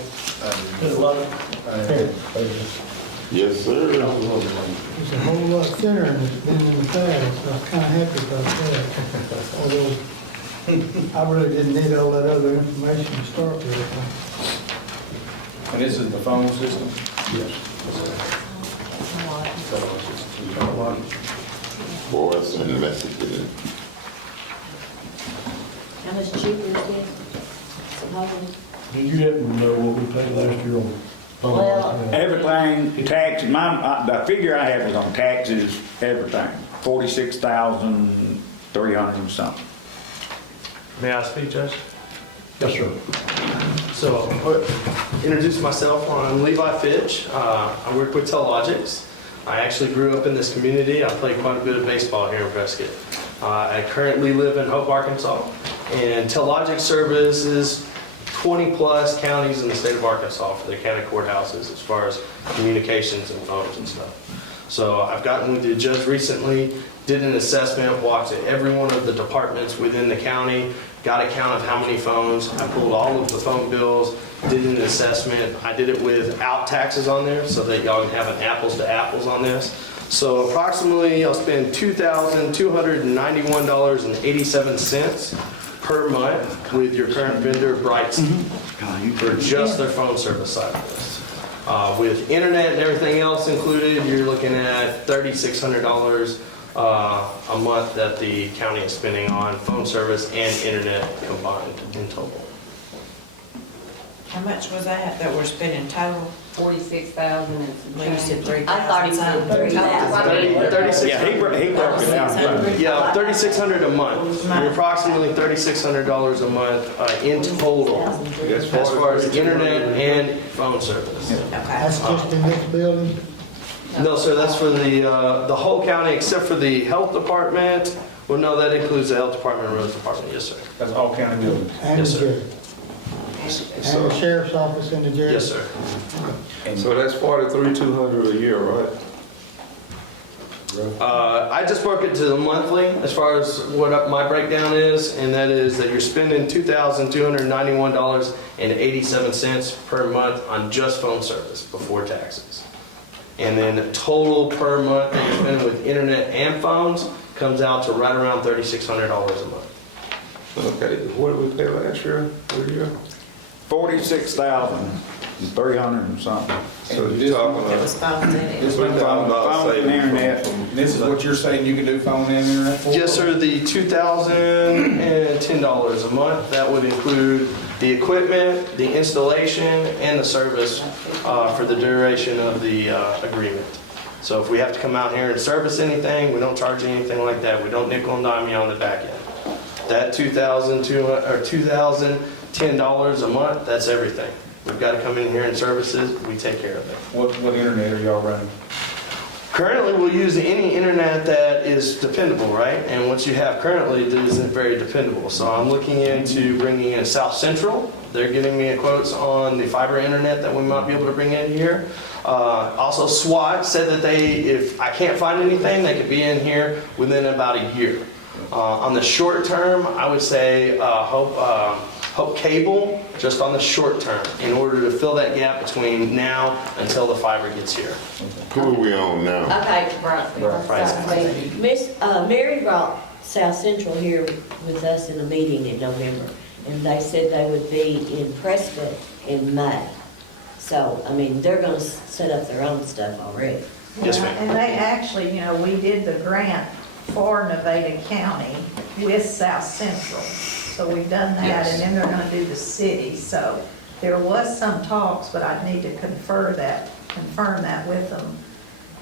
Yes, sir. It's a whole lot thinner than it's been in the past. I was kind of happy about that. Although, I really didn't need all that other information to start with. And this is the phone system? Yes. Voice and messaging. How much cheaper is this? Did you happen to know what we paid last year on? Well, Everything, tax, the figure I have is on taxes, everything, 46,300 and something. May I speak, Judge? Yes, sir. So, introduce myself. I'm Levi Fitch. I work with Tellogics. I actually grew up in this community. I played quite a bit of baseball here in Prescott. I currently live in Hope, Arkansas, and Tellogics services 20-plus counties in the state of Arkansas for their county courthouses as far as communications and phones and stuff. So I've gotten with the judge recently, did an assessment, walked at every one of the departments within the county, got a count of how many phones. I pulled all of the phone bills, did an assessment. I did it without taxes on there so that y'all can have an apples to apples on this. So approximately I'll spend $2,291.87 per month with your current vendor, Brightspeed, for just their phone service side of this. With internet and everything else included, you're looking at $3,600 a month that the county is spending on phone service and internet combined in total. How much was that we're spending total? 46,000 and some You said change. 3,000. I thought he said 3,600. Yeah, he broke it down. Yeah, $3,600 a month. You're approximately $3,600 a month in total as far as internet and phone service. That's just in this building? No, sir, that's for the whole county except for the health department. Well, no, that includes the health department and roads department. Yes, sir. That's all county buildings. And Yes, the sir. jail. And the sheriff's office and the jail? Yes, sir. So that's 43,200 a year, right? I just broke it to the monthly as far as what my breakdown is, and that is that you're spending $2,291.87 per month on just phone service before taxes. And then total per month that you're spending with internet and phones comes out to right around $3,600 a month. Okay, what did we pay last year? What year? 46,300 and something. So you're talking It was about phones in it. This is phone and internet. This is what you're saying you can do phone and internet for? Yes, sir, the $2,010 a month, that would include the equipment, the installation, and the service for the duration of the agreement. So if we have to come out here and service anything, we don't charge anything like that. We don't nickel and dime you on the back end. That $2,010 a month, that's everything. We've got to come in here and service it, we take care of it. What internet are y'all running? Currently, we'll use any internet that is dependable, right? And what you have currently isn't very dependable. So I'm looking into bringing in South Central. They're giving me quotes on the fiber internet that we might be able to bring in here. Also, SWAT said that if I can't find anything, they could be in here within about a year. On the short term, I would say Hope Cable, just on the short term, in order to fill that gap between now until the fiber gets here. Who are we on now? Okay, right. Miss Mary brought South Central here with us in a meeting in November, and they said they would be in Prescott in May. So, I mean, they're gonna set up their own stuff already. Yes, ma'am. And they actually, we did the grant for Nevada County with South Central. So we've done that, Yes. and then they're gonna do the city. So there was some talks, but I'd need to confirm that with them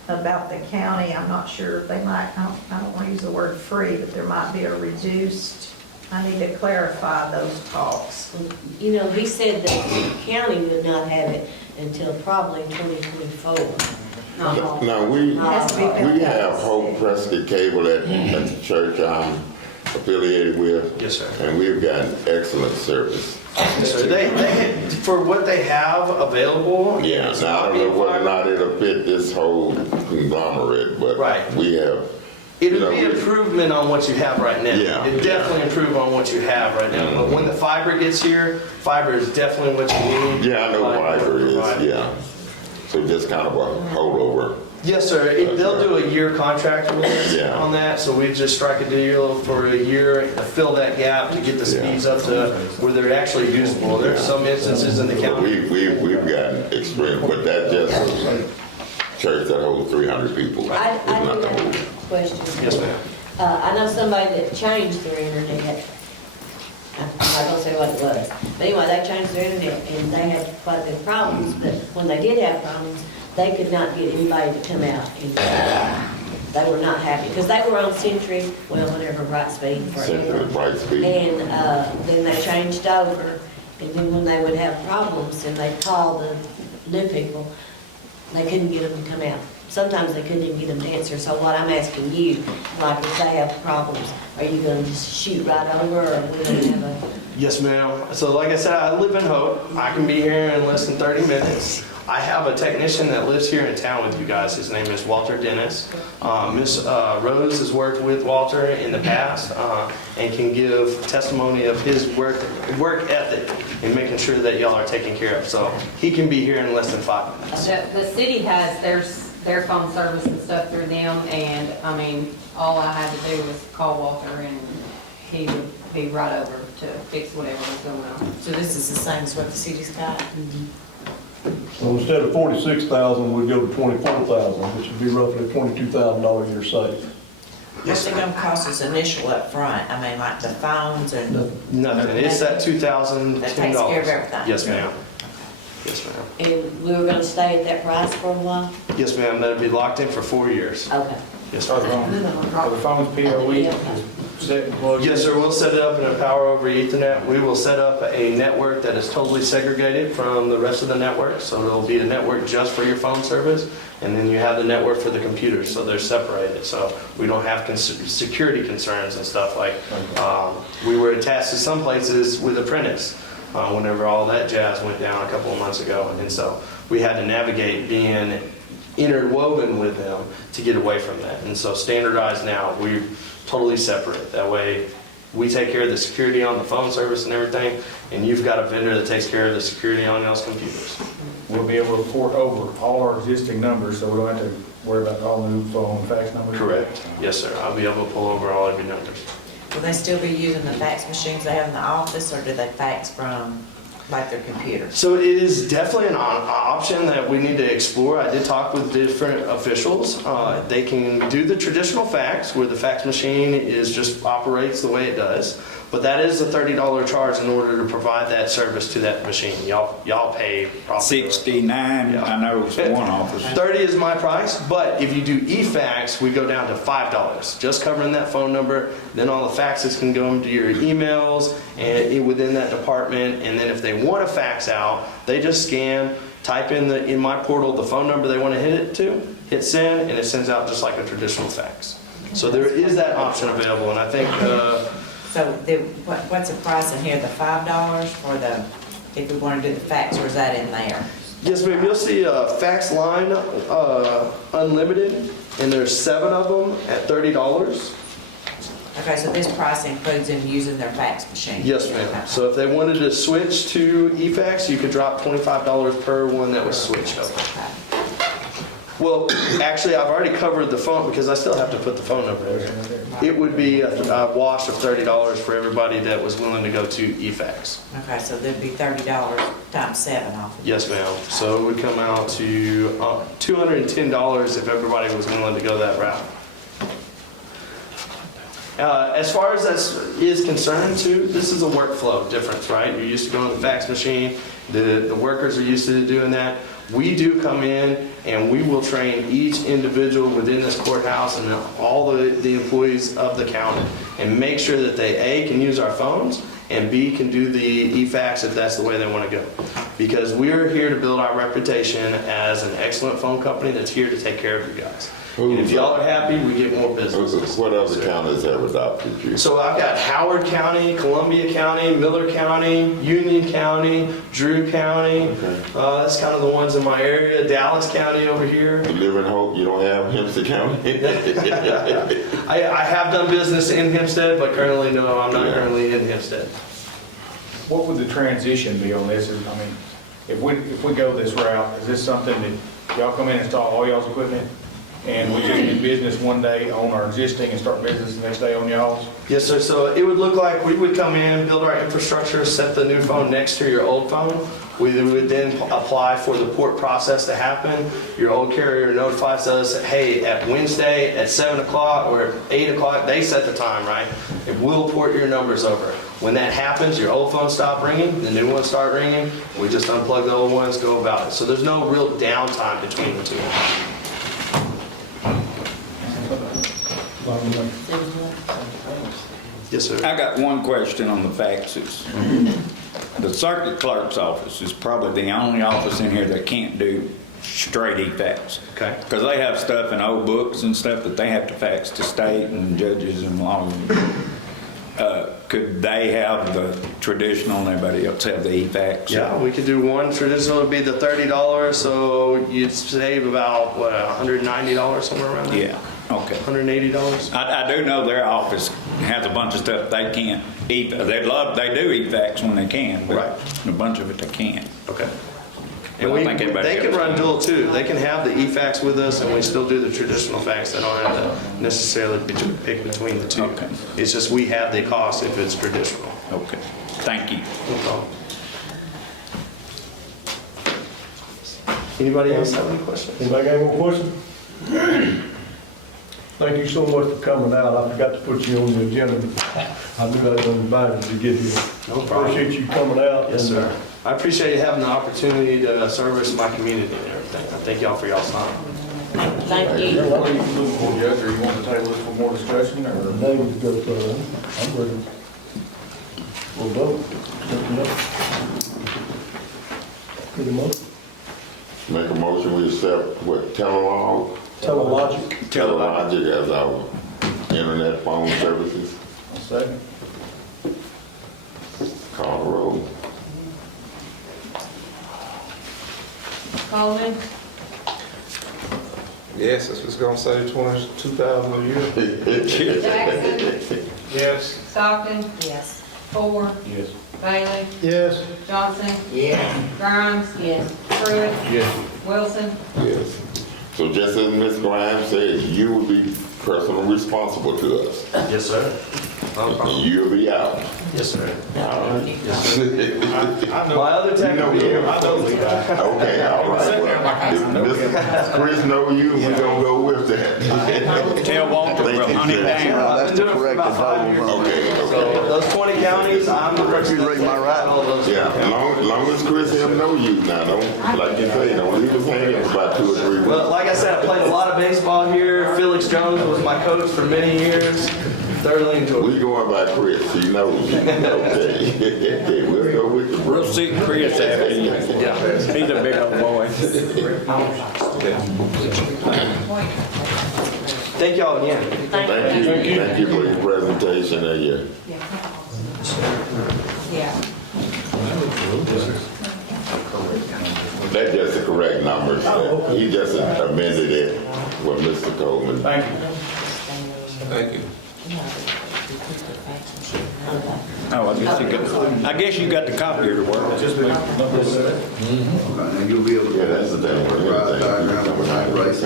about the county. I'm not sure, they might, I don't wanna use the word free, but there might be a reduced, I need to clarify those talks. He said that the county would not have it until probably 2024. Not all. Now, we Has to be built have out. Hope Prescott Cable at the church I'm affiliated with. Yes, sir. And we've gotten excellent service. So they, for what they have available. Yeah, it's now I not don't know being whether or fiber. not it'll fit this whole conglomerate, but Right. we have. It'll be improvement on what you have right now. Yeah. It'll definitely improve on what you have right now. But when the fiber gets here, fiber is definitely what you need. Yeah, I know fiber is, yeah. So just kind of a holdover. Yes, sir. They'll do a year contract with us Yeah. on that, so we just strike a deal for a year to fill that gap to get the speeds up to where they're actually usable. There's some instances in the county. We've gotten extreme, but that just church that holds 300 people. I It's do not have the whole. a question. Yes, ma'am. I know somebody that changed their internet. I'm not gonna say what it was. But anyway, they changed their internet and they had quite a bit of problems, but when they did have problems, they could not get anybody to come out. And they were not happy, because they were on Century, well, whatever, Brightspeed Century, forever. Brightspeed. And then they changed over, and then when they would have problems and they'd call the new people, they couldn't get them to come out. Sometimes they couldn't even get them to answer. So what I'm asking you, like if they have problems, are you gonna just shoot right over, or are we gonna have a? Yes, ma'am. So like I said, I live in Hope. I can be here in less than 30 minutes. I have a technician that lives here in town with you guys. His name is Walter Dennis. Miss Rose has worked with Walter in the past and can give testimony of his work ethic in making sure that y'all are taken care of. So he can be here in less than 5 minutes. The city has their phone service and stuff through them, and, I mean, all I had to do was call Walter, and he would be right over to fix whatever was going on. So this is the same as what the city's got? So instead of 46,000, we'd go to 24,000, which would be roughly $22,000 a year saved. What's it gonna cost us initial up front? I mean, like the phones and, Nothing. It's that $2,010. that takes care of everything? Yes, ma'am. Yes, ma'am. And we were gonna stay at that price for a while? Yes, ma'am. That'd be locked in for 4 years. Okay. Yes, Are ma'am. the phones PoE set and plugged? Yes, sir. We'll set it up in a power over Ethernet. We will set up a network that is totally segregated from the rest of the network. So there'll be a network just for your phone service, and then you have the network for the computers. So they're separated. So we don't have security concerns and stuff like. We were attached to some places with Apprentice whenever all that jazz went down a couple of months ago, and so we had to navigate being interwoven with them to get away from that. And so standardized now, we're totally separate. That way we take care of the security on the phone service and everything, and you've got a vendor that takes care of the security on y'all's computers. We'll be able to port over all our existing numbers, so we don't have to worry about all new phone fax numbers? Correct. Yes, sir. I'll be able to pull over all of your numbers. will they still be using the fax machines they have in the office, or do they fax from like their computers? So it is definitely an option that we need to explore. I did talk with different officials. They can do the traditional fax, where the fax machine just operates the way it does. But that is a $30 charge in order to provide that service to that machine. Y'all pay probably 69, Yeah. I know it's one office. 30 is my price, but if you do e-fax, we go down to $5, just covering that phone number. Then all the faxes can go into your emails and within that department. And then if they want to fax out, they just scan, type in my portal the phone number they want to hit it to, hit send, and it sends out just like a traditional fax. So there is that option available, and I think. So what's the price in here, the $5 for if we want to do the fax, or is that in there? Yes, ma'am. You'll see a fax line unlimited, and there's 7 of them at $30. Okay, so this price includes them using their fax machine? Yes, ma'am. So if they wanted to switch to e-fax, you could drop $25 per one that was switched over. Well, actually, I've already covered the phone because I still have to put the phone number in. It would be a wash of $30 for everybody that was willing to go to e-fax. Okay, so there'd be $30 times 7 off of it. Yes, ma'am. So it would come out to $210 if everybody was willing to go that route. As far as that is concerned, too, this is a workflow difference, right? You're used to going to the fax machine. The workers are used to doing that. We do come in and we will train each individual within this courthouse and all the employees of the county and make sure that they, A, can use our phones, and B can do the e-fax if that's the way they want to go. Because we're here to build our reputation as an excellent phone company that's here to take care of you guys. And if y'all are happy, we get more business. What other counties have adopted you? So I've got Howard County, Columbia County, Miller County, Union County, Drew County. That's kind of the ones in my area. Dallas County over here. You live in Hope, you don't have Hempstead County? I have done business in Hempstead, but currently, no, I'm not currently in Hempstead. What would the transition be on this? I mean, if we go this route, is this something that y'all come in and install all y'all's equipment? And we just do business one day on our existing and start business the next day on y'all's? Yes, sir. So it would look like we would come in, build our infrastructure, set the new phone next to your old phone. We would then apply for the port process to happen. Your old carrier notifies us, hey, at Wednesday at 7 o'clock or at 8 o'clock, they set the time, right? If we'll port your numbers over. When that happens, your old phones stop ringing, the new ones start ringing. We just unplug the old ones, go about it. So there's no real downtime between the two. Yes, sir. I got one question on the faxes. The circuit clerk's office is probably the only office in here that can't do straight e-fax. Okay. Because they have stuff in old books and stuff that they have to fax to state and judges and lawyers. Could they have the traditional and everybody else have the e-fax? Yeah, we could do one. Traditional would be the $30, so you'd save about, what, $190, somewhere around there? Yeah, okay. $180. I do know their office has a bunch of stuff they can't they do e-fax when they can, but right. A bunch of it they can't. Okay. And they can run dual too. They can have the e-fax with us and we still do the traditional fax. They don't have to necessarily pick between the two. Okay. It's just we have the cost if it's traditional. Okay, thank you. No problem. Anybody else have any questions? Anybody got any more questions? Thank you so much for coming out. I forgot to put you on the agenda. I knew I was invited to get here. No problem. Appreciate you coming out. Yes, sir. I appreciate you having the opportunity to service my community and everything. I thank y'all for y'all's time. Thank you. What are you looking for, Judge? Or you want to table this for more discussion, or? No, we've got, I'm ready. We'll vote. Get a motion. Make a motion, we accept what, Telelogic as our internet phone services. Second. Call the roll. Coleman, Yes, that's what's gonna say 22,000 a year. Jackson, Yes. Stockton, Yes. Ford, Yes. Bailey, Yes. Johnson, Yes. Grimes, yes. Pruitt, Yes. Wilson. Yes. So just as Ms. Grimes said, you will be personally responsible to us. Yes, sir. No problem. And you'll be out. Yes, sir. All right. I know. My other tech will be here. I know the guy. Okay, all right. Well, if Chris know you, we gonna go with that. Tell Walter we'll hunt him down. I've been doing it for about 5 years. Okay, So okay. those 20 counties, I'm representing all those. Yeah, long as Chris him know you now, don't, like you say, don't leave us hanging for about 2 or 3 weeks. Well, like I said, I played a lot of baseball here. Felix Jones was my coach for many years. Thoroughly enjoyed it. We going by Chris, he knows you. Okay, we'll go with the We'll see Chris after you. Yeah. He's a big old boy. Thank y'all again. Thank you for your presentation and your, Yeah. that's just the correct numbers. He just amended it with Mr. Coleman. Thank you. Thank you. Oh, I guess you got the copier to work. Just make number 7. Okay, and you'll be able to. Yeah, that's the thing. Right, diagram, race,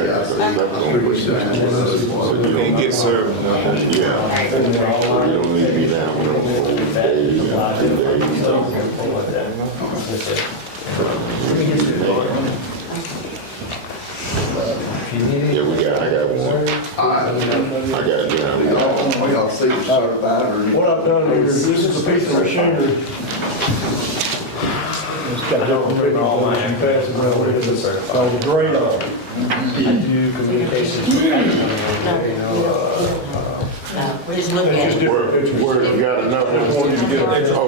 You can get served. Yeah. So you don't need to be down with them 4 days, 2 days. Yeah, I got one. I got it down. We all see the certified or. What I've done here, this is a piece of machinery. It's got different written all in and pass it around with it. So the grade on it. Do communications. We're just looking at it. Where you got another one? Oh,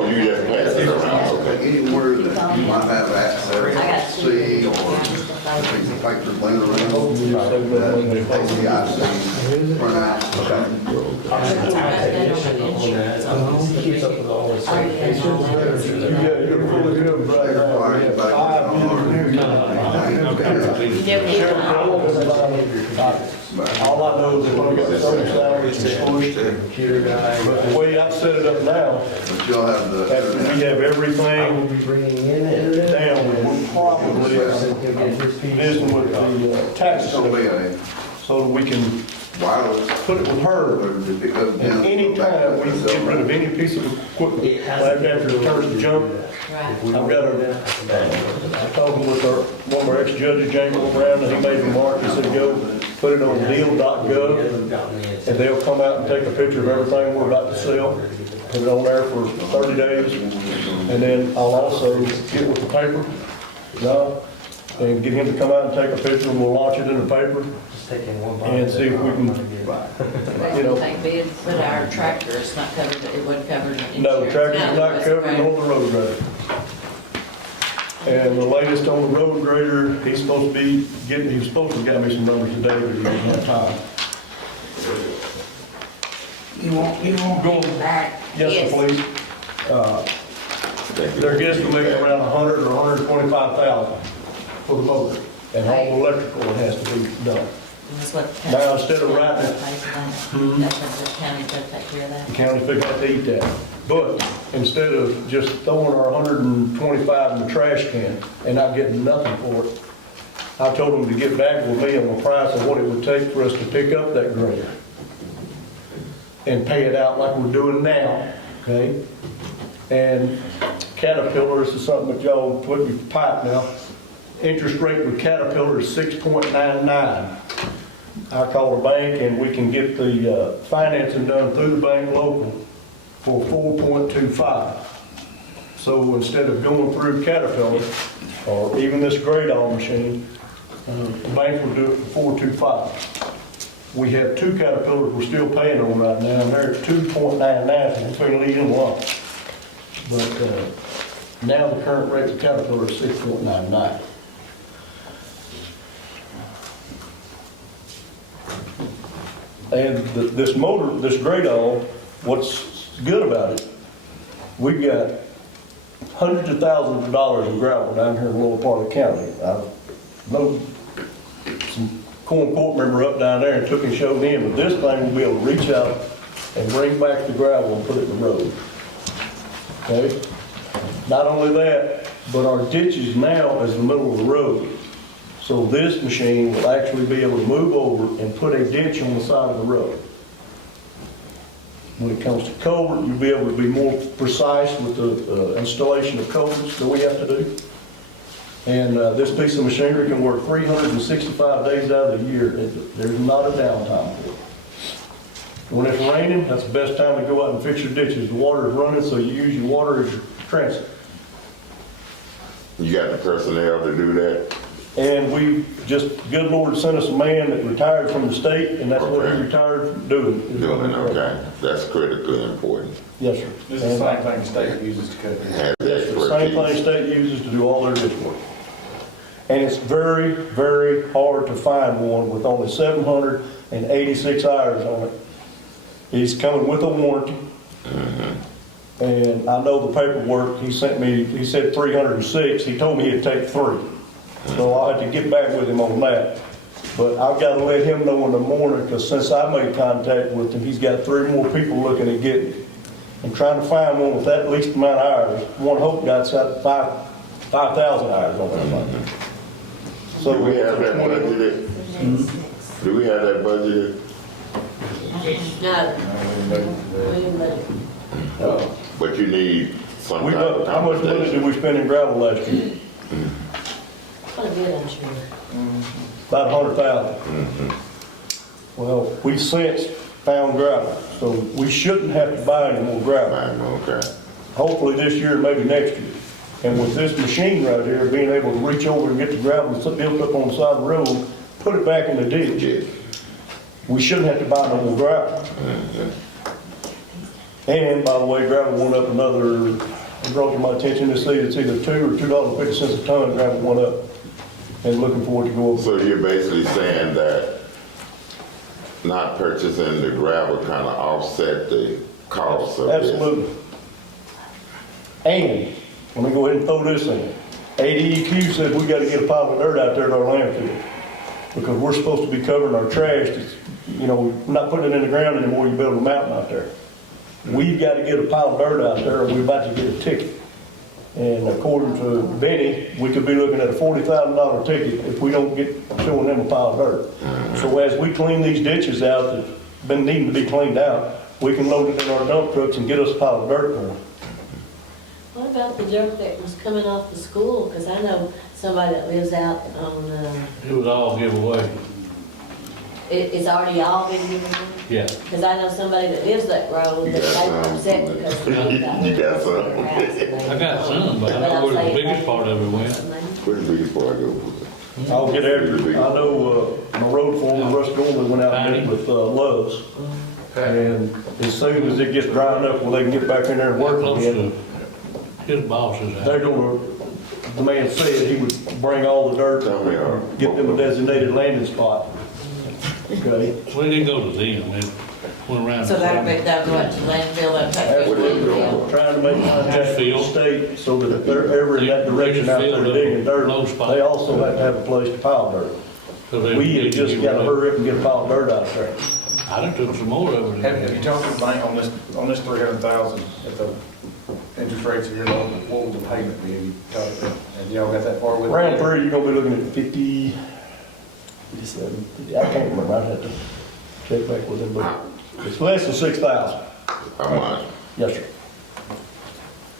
you just passed it around, okay. Anywhere that you might have I got access, two. see, or piece of paper laying around, that ACIC print out. Keeps up with all this. You're fully covered right now. We have 5 You never All I know is that when we got the service salaries and pushed, Computer guy. but the way I set it up now, But you'll have the. after we have everything be bringing in the down, we'll probably visit with the tax It's gonna be assessor a so that we can wireless, put it with her. but if it goes And down. any time we get rid of any piece of equipment, like after it turns to junk, I've got I'm talking with one of our ex-judges, James Brown, and he made a remark, he said, go put it on deal.gov, and they'll come out and take a picture of everything we're about to sell, put it on there for 30 days, and then I'll also get with the paper, and get him to come out and take a picture, and we'll launch it in the paper, and see if we can, you know. Take bids, but our tractor is not covered, it wasn't covered in No, the insurance. tractor's not covered, nor the road grader. And the latest on the road grader, he's supposed to be getting, he was supposed to have got me some numbers today, but he didn't have time. You won't go back? Yes, sir, please. They're guesstimating around 100 or 125,000 for the motor, and all the electrical that has to be done. That's what. Now, instead of writing it- That's what the county's gonna take care of that. The county's figuring out to eat that. But instead of just throwing our 125 in the trash can and not getting nothing for it, I told them to get back with me on the price of what it would take for us to pick up that grader and pay it out like we're doing now, okay? And Caterpillar, this is something that y'all put in your pipe now. Interest rate with Caterpillar is 6.99. I call the bank and we can get the financing done through the bank local for 4.25. So instead of going through Caterpillar or even this Gradall machine, the bank will do it for 4.25. We have 2 Caterpillars we're still paying on right now, and they're at 2.99, so between lead and lump. But now the current rate of Caterpillar is 6.99. And this motor, this Gradall, what's good about it, we've got hundreds of thousands of dollars in gravel down here in the lower part of the county. I know some court member up down there and took and showed him, but this thing will be able to reach out and bring back the gravel and put it in the road. Okay? Not only that, but our ditches now is the middle of the road. So this machine will actually be able to move over and put a ditch on the side of the road. When it comes to culvert, you'll be able to be more precise with the installation of culverts that we have to do. And this piece of machinery can work 365 days out of the year. There's not a downtime for it. When it's raining, that's the best time to go out and fix your ditches. The water is running, so you use your water as your transit. You got the personnel to do that? And we just, good Lord sent us a man that retired from the state, and that's what he retired from doing. Okay, that's critically important. Yes, sir. This is the same thing the state uses to cut their. Have Yes, the same thing state uses to do all their ditch work. And it's very, very hard to find one with only 786 hours on it. He's coming with a warranty. And I know the paperwork, he sent me, he said 306, he told me it'd take 3. So I'll have to get back with him on that. But I've got to let him know in the morning, because since I made contact with him, he's got 3 more people looking at getting it. I'm trying to find one with that least amount of hours. One Hope guy's got 5,000 hours on that thing. So Do we have that budgeted? Do we have that budgeted? No. But you need some kind of How much money did we spend in gravel last year? What a good, I'm sure. About 100,000. Well, we since found gravel, so we shouldn't have to buy any more gravel. Okay. Hopefully this year, maybe next year. And with this machine right here, being able to reach over and get the gravel that's built up on the side of the road, put it back in the ditch. we shouldn't have to buy no more gravel. And by the way, gravel went up another, it brought to my attention this evening, it's either $2 or $2.50 a ton, gravel went up. And looking forward to go up. So you're basically saying that not purchasing the gravel kind of offset the cost of this? Absolutely. And, let me go ahead and throw this in. ADEQ said we gotta get a pile of dirt out there at our landfill. Because we're supposed to be covering our trash, you know, not putting it in the ground anymore, you build a mountain out there. We've gotta get a pile of dirt out there or we're about to get a ticket. And according to Benny, we could be looking at a $40,000 ticket if we don't get showing them a pile of dirt. So as we clean these ditches out that's been needing to be cleaned out, we can load it in our dump trucks and get us a pile of dirt for them. What about the dirt that was coming off the school? Because I know somebody that lives out on, It was all giveaway. it's already all been given away? Yeah. Because I know somebody that lives that road, that they were upset because. You got some. I got some, but I know where the biggest part of it went. Where's the biggest part go? I'll get every, I know, my road foreman, Russ Gorman, went out and met with, Love's. And as soon as it gets dry enough where they can get back in there and work Close again, to his boss's house. they're gonna, the man said he would bring all the dirt, get them a designated landing spot. Okay? We didn't go to them, it went around. So that'll go out to landfill and take it. Absolutely. Trying to make contact with the state so that if they're ever in that They direction just out there filled up digging a dirt, low spot. they also have to have a place to pile dirt. So they We have need to just get gotta rid of- hurry up and get a pile of dirt out there. I done took some more over Have you there. talked to the bank on this 300,000, if the interest rates are here low, what would the payment be? Have you talked to them? Have y'all got that far with it? Round three, you're gonna be looking at 50, 57, 50, I can't remember, I'd have to check back with them, but it's less than 6,000. How much? Yes, sir.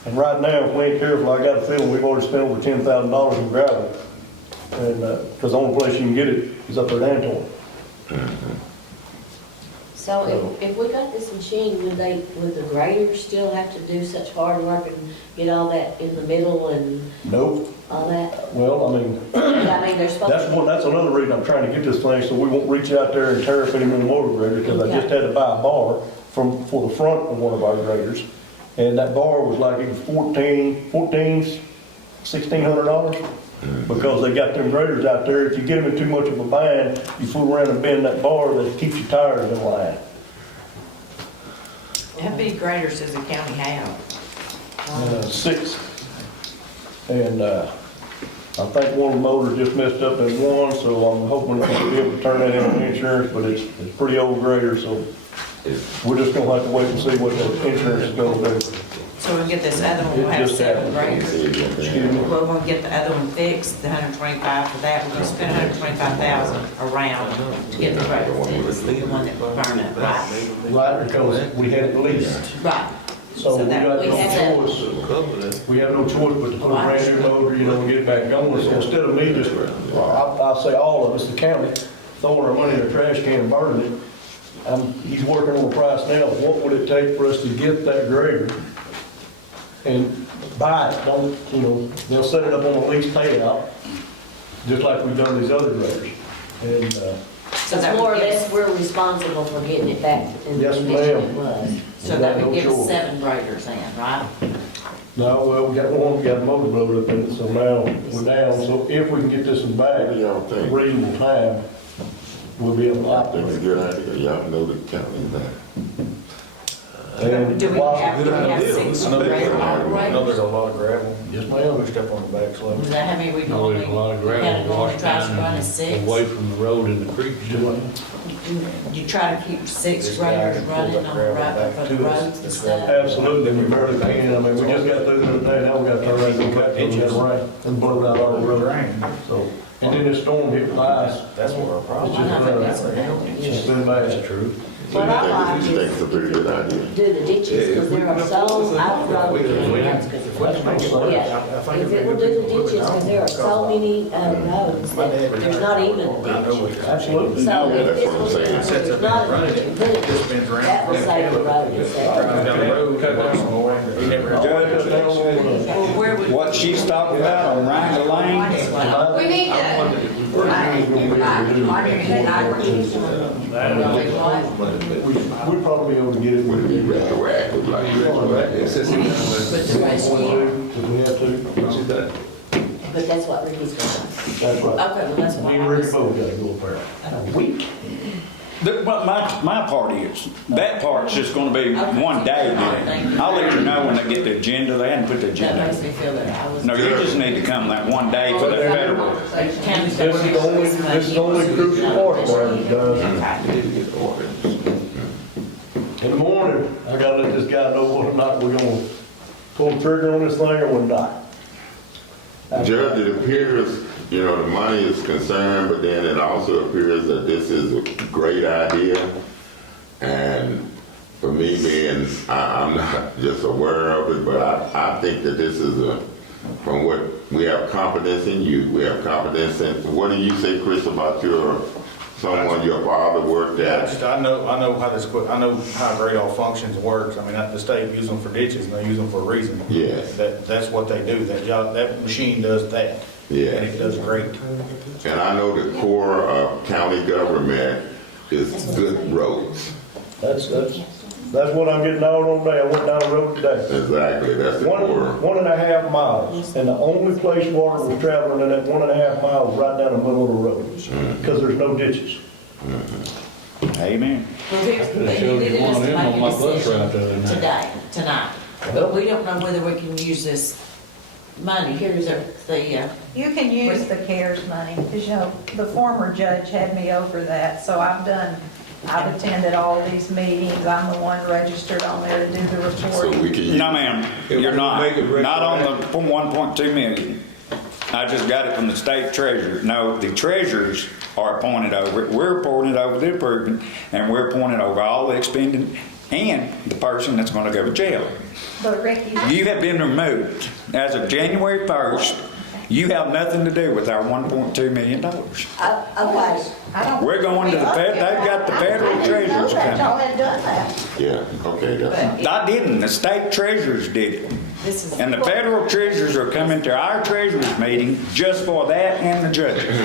And right now, if we ain't careful, I got a feeling we've already spent over $10,000 in gravel. And, because the only place you can get it is up there at Anton. So if we got this machine, would the graders still have to do such hard work and get all that in the middle and Nope. all that? Well, I mean, I mean, they're supposed to. that's another reason I'm trying to get this thing, so we won't reach out there and tear up any more motor grader, because I just had to buy a bar for the front of one of our graders. And that bar was like, it was $1,600. Because they got them graders out there, if you get them in too much of a bind, you fool around and bend that bar, that keeps your tires in line. How many graders does the county have? 6. And, I think one of the motors just messed up in one, so I'm hoping we'll be able to turn that into insurance, but it's pretty old grader, so we're just gonna have to wait and see what the insurance is gonna do. So we'll get this other one, we'll have 7 graders. Excuse me. We're gonna get the other one fixed, the 125 for that, we're gonna spend 125,000 around to get the grader fixed, the one that will burn it, right? Right, because we had it leased. Right. So we that got we no have choice. We have no choice but to put a brand new motor, you know, and get it back going. So instead of me just, I'll say all of us, the county, throwing our money in a trash can and burning it, he's working on a price now. What would it take for us to get that grader and buy it? Don't, you know, they'll set it up on a lease payout, just like we've done these other graders. And, So it's more or less, we're responsible for getting it back in the Yes, condition ma'am. it was. So that No would give us choice. 7 graders then, right? No, well, we got one, we got a motor blowed up in it, so now we're down. So if we can get this one back What do y'all in think? a reasonable time, we'll be able to I operate. think it's a good idea. Y'all know the county that. And Do we while- have 6 I know grader there's operators? a lot of gravel. Yes, ma'am. Pushed up on the back slope. Is that how many we No, normally, there's a lot of kind gravel of normally washed try to run down at 6? away from the road in the creek. You try to keep 6 This guy graders can pull running that on the gravel right, back for the to us. roads and This stuff? Absolutely, we barely can. I mean, we just got through the other day, now we got to turn around and go back and get rain and blow out all the road. So, and then this storm hit with ice. That's what our problem It's is. just I think that's what been, happened. it's just been bad. That's true. So What I you like think it's a pretty good idea? Do the ditches, because there are so, I've run yeah, if it will do the ditches, because there are so many roads that there's not even a ditch. Absolutely. So Yeah, if that's this what I'm was, saying. there's not a ditch, and put it, Just spins around. that will save the road itself. Down the road, cut down some more. He never had Judge, down on the- Well, where would? What she's talking about on Wrangler Lane, We need to. We'd probably be able to get it. Would it be retroactive like that? It says here, If we have to. But that's what Ricky's gonna That's right. Okay, well, that's why Me and Ricky both gotta go up there. A week? Well, my part is, that part's just gonna be one day. I'll let you know when they get the agenda. They hadn't put the That agenda. makes me feel better. I was. No, you just need to come that one day for the federal. This is the only crucial part, Brandon, guys. In the morning, I gotta let this guy know whether or not we're gonna pull the trigger on this thing or we're not. Judge, it appears, you know, the money is concerned, but then it also appears that this is a great idea. And for me being, I'm not just aware of it, but I think that this is from what, we have confidence in you, we have confidence in, what do you say, Chris, about someone your father worked at? I know I know how great all functions works. I mean, the state uses them for ditches, and they use them for a reason. Yes. That's what they do. That machine does that. Yeah. And it does great. And I know the core of county government is good roads. That's what I'm getting out on today. I went down the road today. Exactly, that's the core. 1.5 miles, and the only place water was traveling in that 1.5 miles right down the middle of the road, because there's no ditches. Amen. Well, here's the thing, you did just make a decision today, tonight, but we don't know whether we can use this money. Here's the, You can use the CARES money, because, you know, the former judge had me over that, so I've attended all these meetings, I'm the one registered on there to do the So report. we can use. No, ma'am, you're not. Not on the 1.2 million. I just got it from the state treasurer. No, the treasurers are appointed over it. We're appointed over the improvement, and we're appointed over all the expending and the person that's gonna go to jail. But Ricky, You have been removed. As of January 1st, you have nothing to do with our $1.2 million. Okay. I don't. We're going to the Fed, they've got the federal treasurers Y'all coming. had done that. Yeah, okay, that's. I didn't, the state treasurers did it. this is. And the federal treasurers are coming to our treasurers meeting just for that and the judges.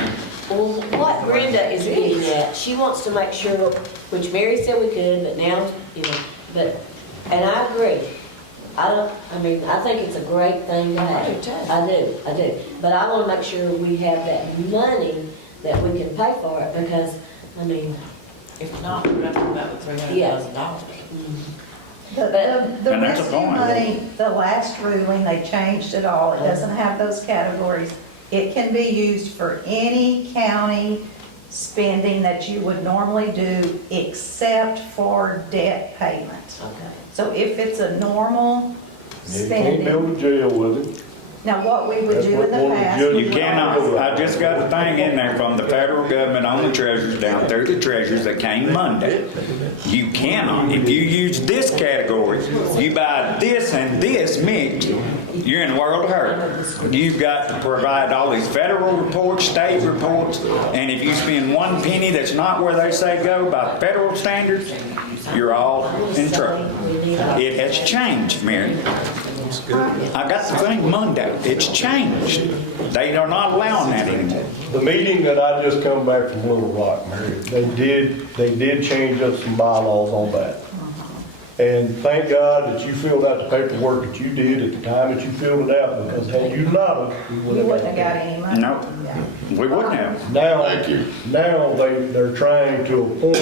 Well, what Brenda is getting at, she wants to make sure, which Mary said we could, but now, you know, and I agree. I think it's a great thing to have. I do. But I want to make sure we have that money that we can pay for it, because, I mean, If not, we're not talking about the $300,000. The And that's a rescue point. money, the last ruling, they changed it all. It doesn't have those categories. It can be used for any county spending that you would normally do except for debt payment. okay. So if it's a normal You can't go spending, to jail with it. now what we would That's do what in the one of the past. judges- You cannot, I just got a thing in there from the federal government on the treasurers down through the treasurers that came Monday. You cannot, if you use this category, you buy this and this mixed, you're in the world of hurt. You've got to provide all these federal reports, state reports, and if you spend one penny that's not where they say go by federal standards, you're all in trouble. It has changed, Mary. I got the thing Monday. It's changed. They are not allowing that anymore. The meeting that I just come back from Little Rock, Mary, they did change up some bylaws on that. And thank God that you filled out the paperwork that you did at the time that you filled it out, because had you not, we You would wouldn't have got any money. No, we wouldn't have. Now, Thank you. now they're trying to appoint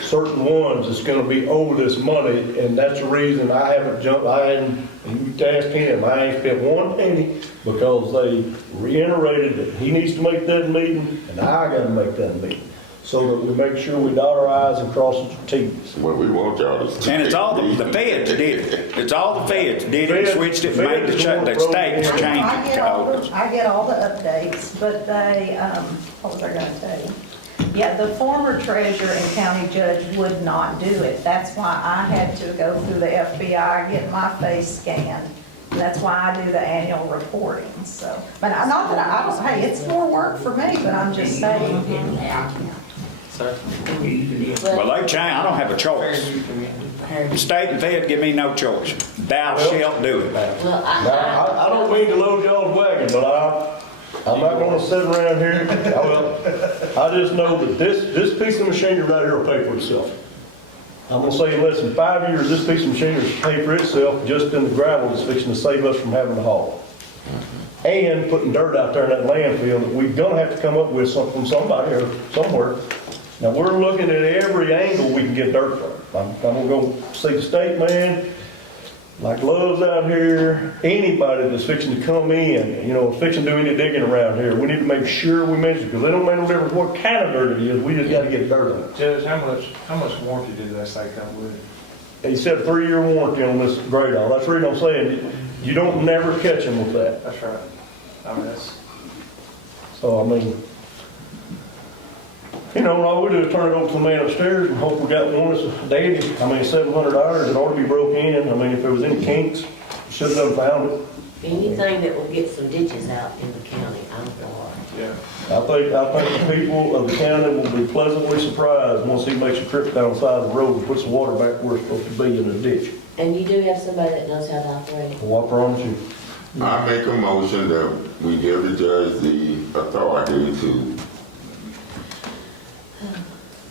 certain ones that's gonna be over this money, and that's the reason I haven't jumped, and you ask him, I ain't spent one penny, because they reiterated that he needs to make that meeting, and I gotta make that meeting, so that we make sure we dot our i's and cross our t's. Well, we want y'all to. And it's all the feds did it. It's all the feds did it, switched it, made the states change I it. get all the updates, but they, what was I gonna tell you? Yeah, the former treasurer and county judge would not do it. That's why I had to go through the FBI, get my face scanned. And that's why I do the annual reporting, so. But not that I don't, hey, it's more work for me, but I'm just saying. Sir? Well, they change, I don't have a choice. The state and fed give me no choice. Thou shalt do it. Well, Now, I don't mean to load y'all's wagon, but I'm not gonna sit around here, I just know that this piece of machinery right here will pay for itself. I'm gonna say in less than 5 years, this piece of machinery will pay for itself just in the gravel that's fixing to save us from having to haul. And putting dirt out there in that landfill that we're gonna have to come up with something from somebody or somewhere. Now, we're looking at every angle we can get dirt from. I'm gonna go see the state man, like Love's out here, anybody that's fixing to come in, fixing to do any digging around here, we need to make sure we mention, because they don't make no difference what kind of dirt it is, we just gotta get dirt on it. Judge, how much warranty did that say come with it? He said 3-year warranty on this grade all. That's the reason I'm saying, you don't never catch them with that. That's right. I mean, that's, So, all we do is turn it over to the man upstairs and hope we got one that's dated. $700, it ought to be broke in. If there was any kinks, should have done found it. Anything that will get some ditches out in the county, I'm for. yeah. I think the people of the county will be pleasantly surprised once he makes a trip down the side of the road and puts the water back where it's supposed to be in the ditch. And you do have somebody that knows how to operate it. Well, I promise you. I make a motion that we give the judge the authority to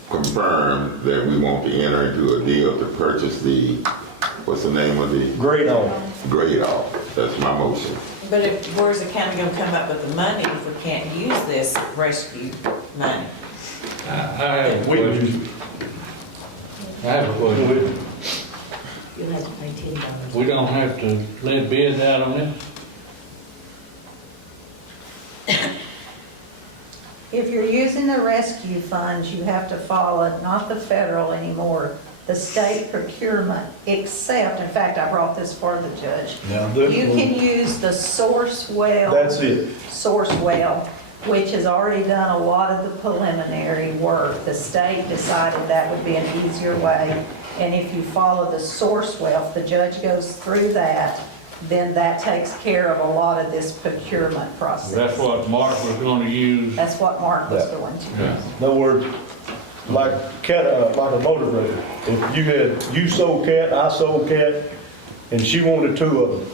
confirm that we want to enter into a deal to purchase what's the name of the? Grade on. Grade off. That's my motion. But where's the county gonna come up with the money if we can't use this rescue money? I have a question. I have a question. You'll have to pay $10. We don't have to let bids out on this? If you're using the rescue funds, you have to follow not the federal anymore, the state procurement, except, in fact, I brought this for the judge. Now, this You one- can use the source well. That's it. Source well, which has already done a lot of the preliminary work. The state decided that would be an easier way. And if you follow the source well, if the judge goes through that, then that takes care of a lot of this procurement process. That's what Mark was gonna use. That's what Mark was going to. Yeah. In other words, like a motor grader. If you sold cat, I sold cat, and she wanted 2 of them.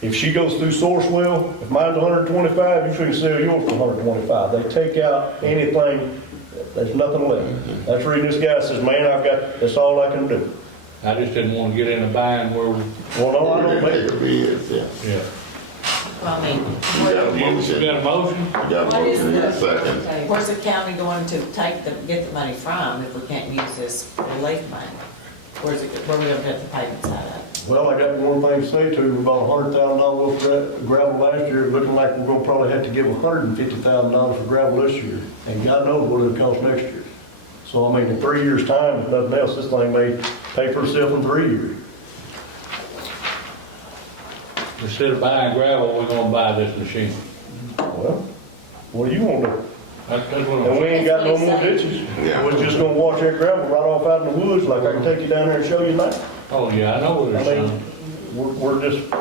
If she goes through Sourcewell, if mine's 125, you can sell yours for 125. They take out anything, there's nothing left. That's the reason this guy says, man, that's all I can do. I just didn't want to get in a bind where we, Well, no, I don't make Take a bid, yeah. yeah. Well, I mean, You got a motion. You got a motion? You got a what is motion in a second. where's the county going to get the money from if we can't use this relief money? Where are we gonna get the payments out of? Well, I got one thing to say to you. We bought $100,000 for gravel last year. Looking like we're gonna probably have to give $150,000 for gravel this year. And God knows what it'll cost next year. So, in 3 years' time, if nothing else, this thing may pay for itself in 3 years. Instead of buying gravel, we're gonna buy this machine. Well, what do you want to do? That's what And I'm we ain't got no more That's ditches. Yeah. We're just gonna wash that gravel right off out in the woods, like I can take you down there and show you now. Oh, yeah, I know what I they're mean, saying. we're just,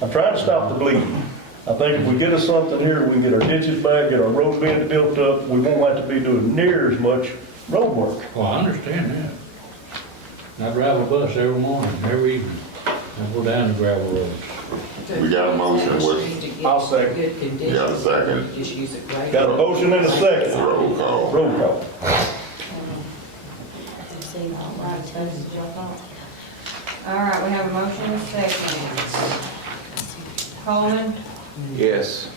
I'm trying to stop the bleeding. I think if we get us something here, we can get our ditches back, get our road bed built up, we won't have to be doing near as much road work. Well, I understand that. I drive a bus every morning, every evening. I go down the gravel roads. We got a motion, what, I'll second. Good you condition. got a second? Just use it great. Got a motion and a second. Roll call. Roll call. See, all right, tell us what y'all thought. All right, we have a motion and a second. Coleman, Yes.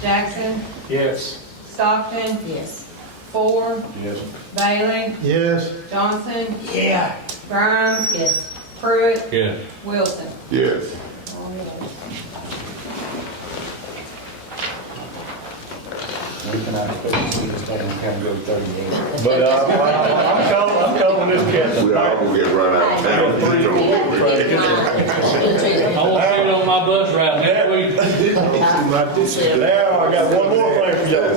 Jackson, Yes. Stockton, Yes. Ford, Yes. Bailey, Yes. Johnson, Yeah. Grimes, Yes. Pruitt, Yes. Wilson. Yes. We can expect to see this thing kind of go 38. But I'm calling this cat. We all gonna get run out of town. I want to sit on my bus route next week. Now, I got one more thing for y'all.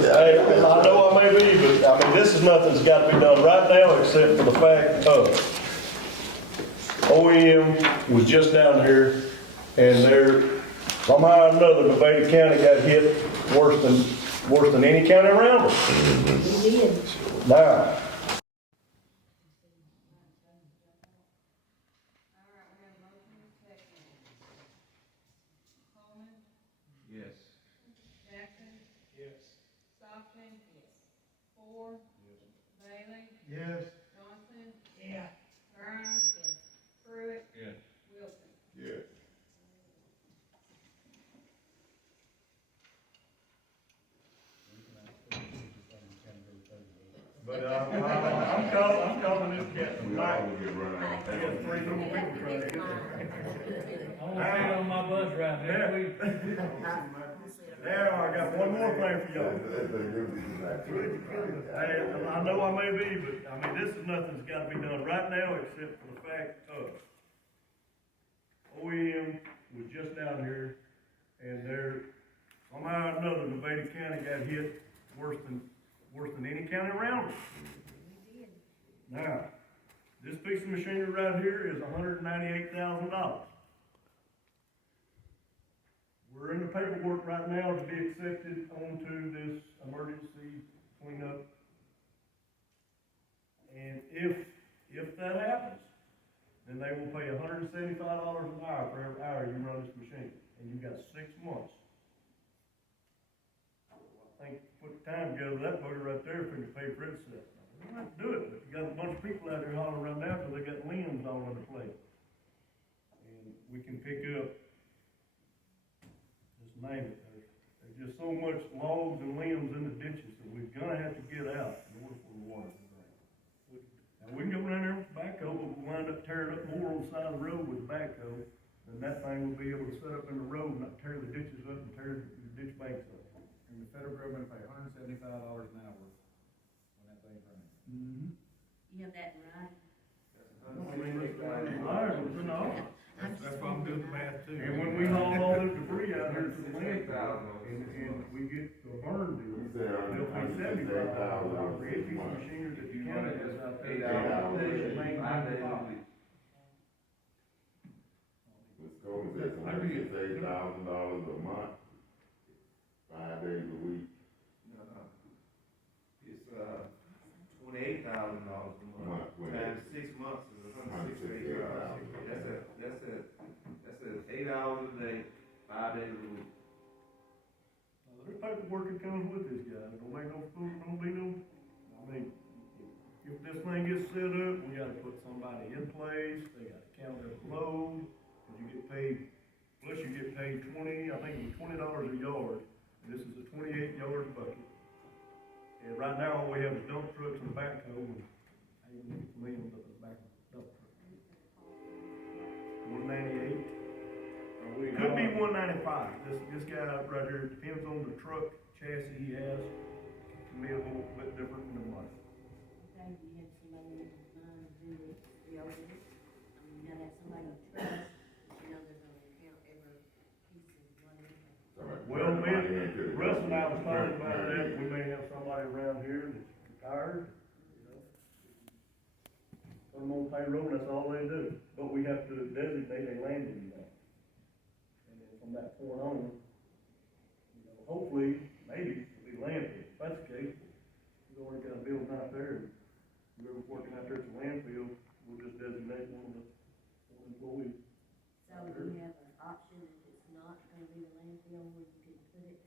Hey, I know I may be, but this is nothing that's got to be done right now except for the fact of OEM was just down here and they're, somehow or another, Nevada County got hit worse than any county around us. We did. Now, Moore. Bailey. Yes. Johnson. Yeah. Grimes. Yes. Pruitt. Yes. Wilson. Yes. But, I'm calling this captain We back. all will get run out. I got 3 little people trying to get I want to sit on my bus right there. next week. Now, I got one more thing for y'all. Hey, I know I may be, but, I mean, this is nothing that's gotta be done right now, except for the fact of OEM was just down here, and they're, somehow or another, Nevada County got hit worse than any county around us. Now, this piece of machinery right here is $198,000. We're in the paperwork right now to be accepted onto this emergency cleanup. And if that happens, then they will pay $175 an hour for every hour you run this machine. And you've got 6 months. I think, put the time together, that voter right there, if we can pay for itself. We don't have to do it, but you got a bunch of people out there hollering around now because they got limbs all over the place. And we can pick up, just name it, there's just so much logs and limbs in the ditches that we're gonna have to get out in order for the water to drain. And we can go down there with the backhoe, but we'll wind up tearing up more on the side of the road with the backhoe, then that thing will be able to set up in the road and not tear the ditches up and tear the ditch banks up. And the federal government pay $175 an hour when that thing's running. Mm-hmm. You have that in writing? I mean, it's That's why I'm doing the math too. and when we haul all this debris out here to the landfill, and we get the burn deal, they'll pay $75 for every piece of machinery that the county has out there. 8 hours. They should maintain the file. Ms. Coleman says $168,000 a month, 5 days a week. It's, $28,000 a month. Times 6 months is $168,000. That's a 8 hours a day, 5 days a week. Now, there's paperwork that comes with this, guys. Don't make no fool, don't be no, I mean, if this thing gets set up, we gotta put somebody in place, they gotta count their load, cause you get paid, plus you get paid I think it was $20 a yard, and this is a 28-yard bucket. And right now, all we have is dump trucks and backhoe, and I ain't gonna get millions of the back dump truck. 198. Could be 195. This guy right here, it depends on the truck chassis he has. It can be a little bit different than the money. Okay, you have somebody in mind to do the audit. I mean, you gotta have somebody you trust, that you know they're gonna count every piece of money. Well, Russ and I was talking about that. We may have somebody around here that's retired, you know. Put them on payroll, that's all they do. But we have to designate a landing zone. And then from that point on, you know, hopefully, maybe it'll be landfill. If that's the case, we've already got a building out there, and whoever's working out there at the landfill, we'll just designate one of the employees. So do you have an option if it's not gonna be the landfill where you can put it?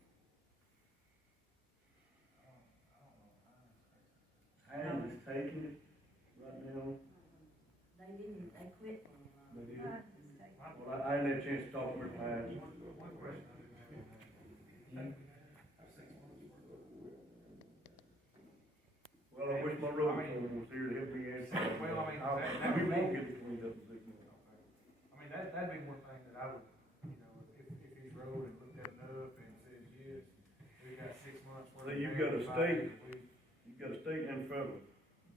Hines is taking it right now. They quit for a while. They did. Well, I hadn't had a chance to talk with Hines. One question. Well, I wish my road foreman was here to help me answer. Well, I mean, We won't get it cleaned up in 6 months. I mean, that'd be one thing that I would, you know, if he's rode and looked at enough and said, yes, we've got 6 months worth. So of you've got a pay, 5 state, days a week. you've got a state and federal.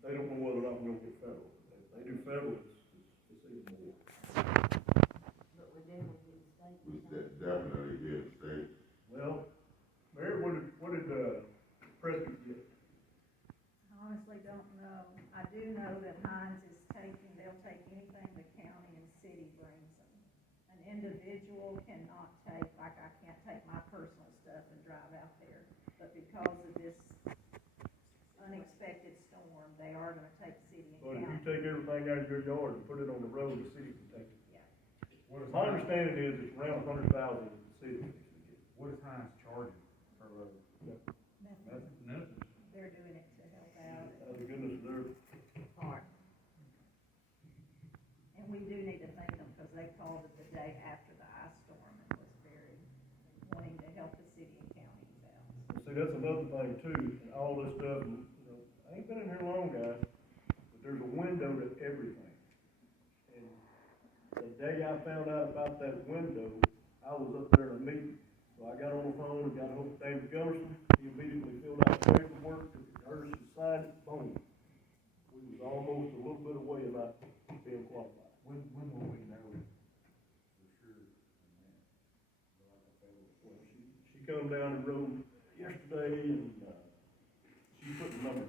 They don't know whether or not we're gonna get federal. If they do federal, it's even more. But we're definitely getting state. We definitely get state. Well, Mary, what did Prescott get? I honestly don't know. I do know that Hines is they'll take anything the county and city brings them. An individual cannot take, like I can't take my personal stuff and drive out there. But because of this unexpected storm, they are gonna take city and But county. if you take everything out of your yard and put it on the road, the city can take it. Yeah. My understanding is it's around 100,000 the city. What is Hines charging per load? Nothing. Nothing. They're doing it to help us their part. And we do need to thank them, because they called it the day after the ice storm and was very wanting to help the city and counties out. See, that's another thing too, and all this stuff, and, I ain't been in here long, guys, but there's a window to everything. And the day I found out about that window, I was up there in a meeting. So I got on the phone and got a hold of David Gunderson, he immediately filled out the paperwork, took it to Ernest and signed it, boom. We was almost a little bit away about being qualified. When will we know for sure? Well, she come down and rode yesterday, and, she put the number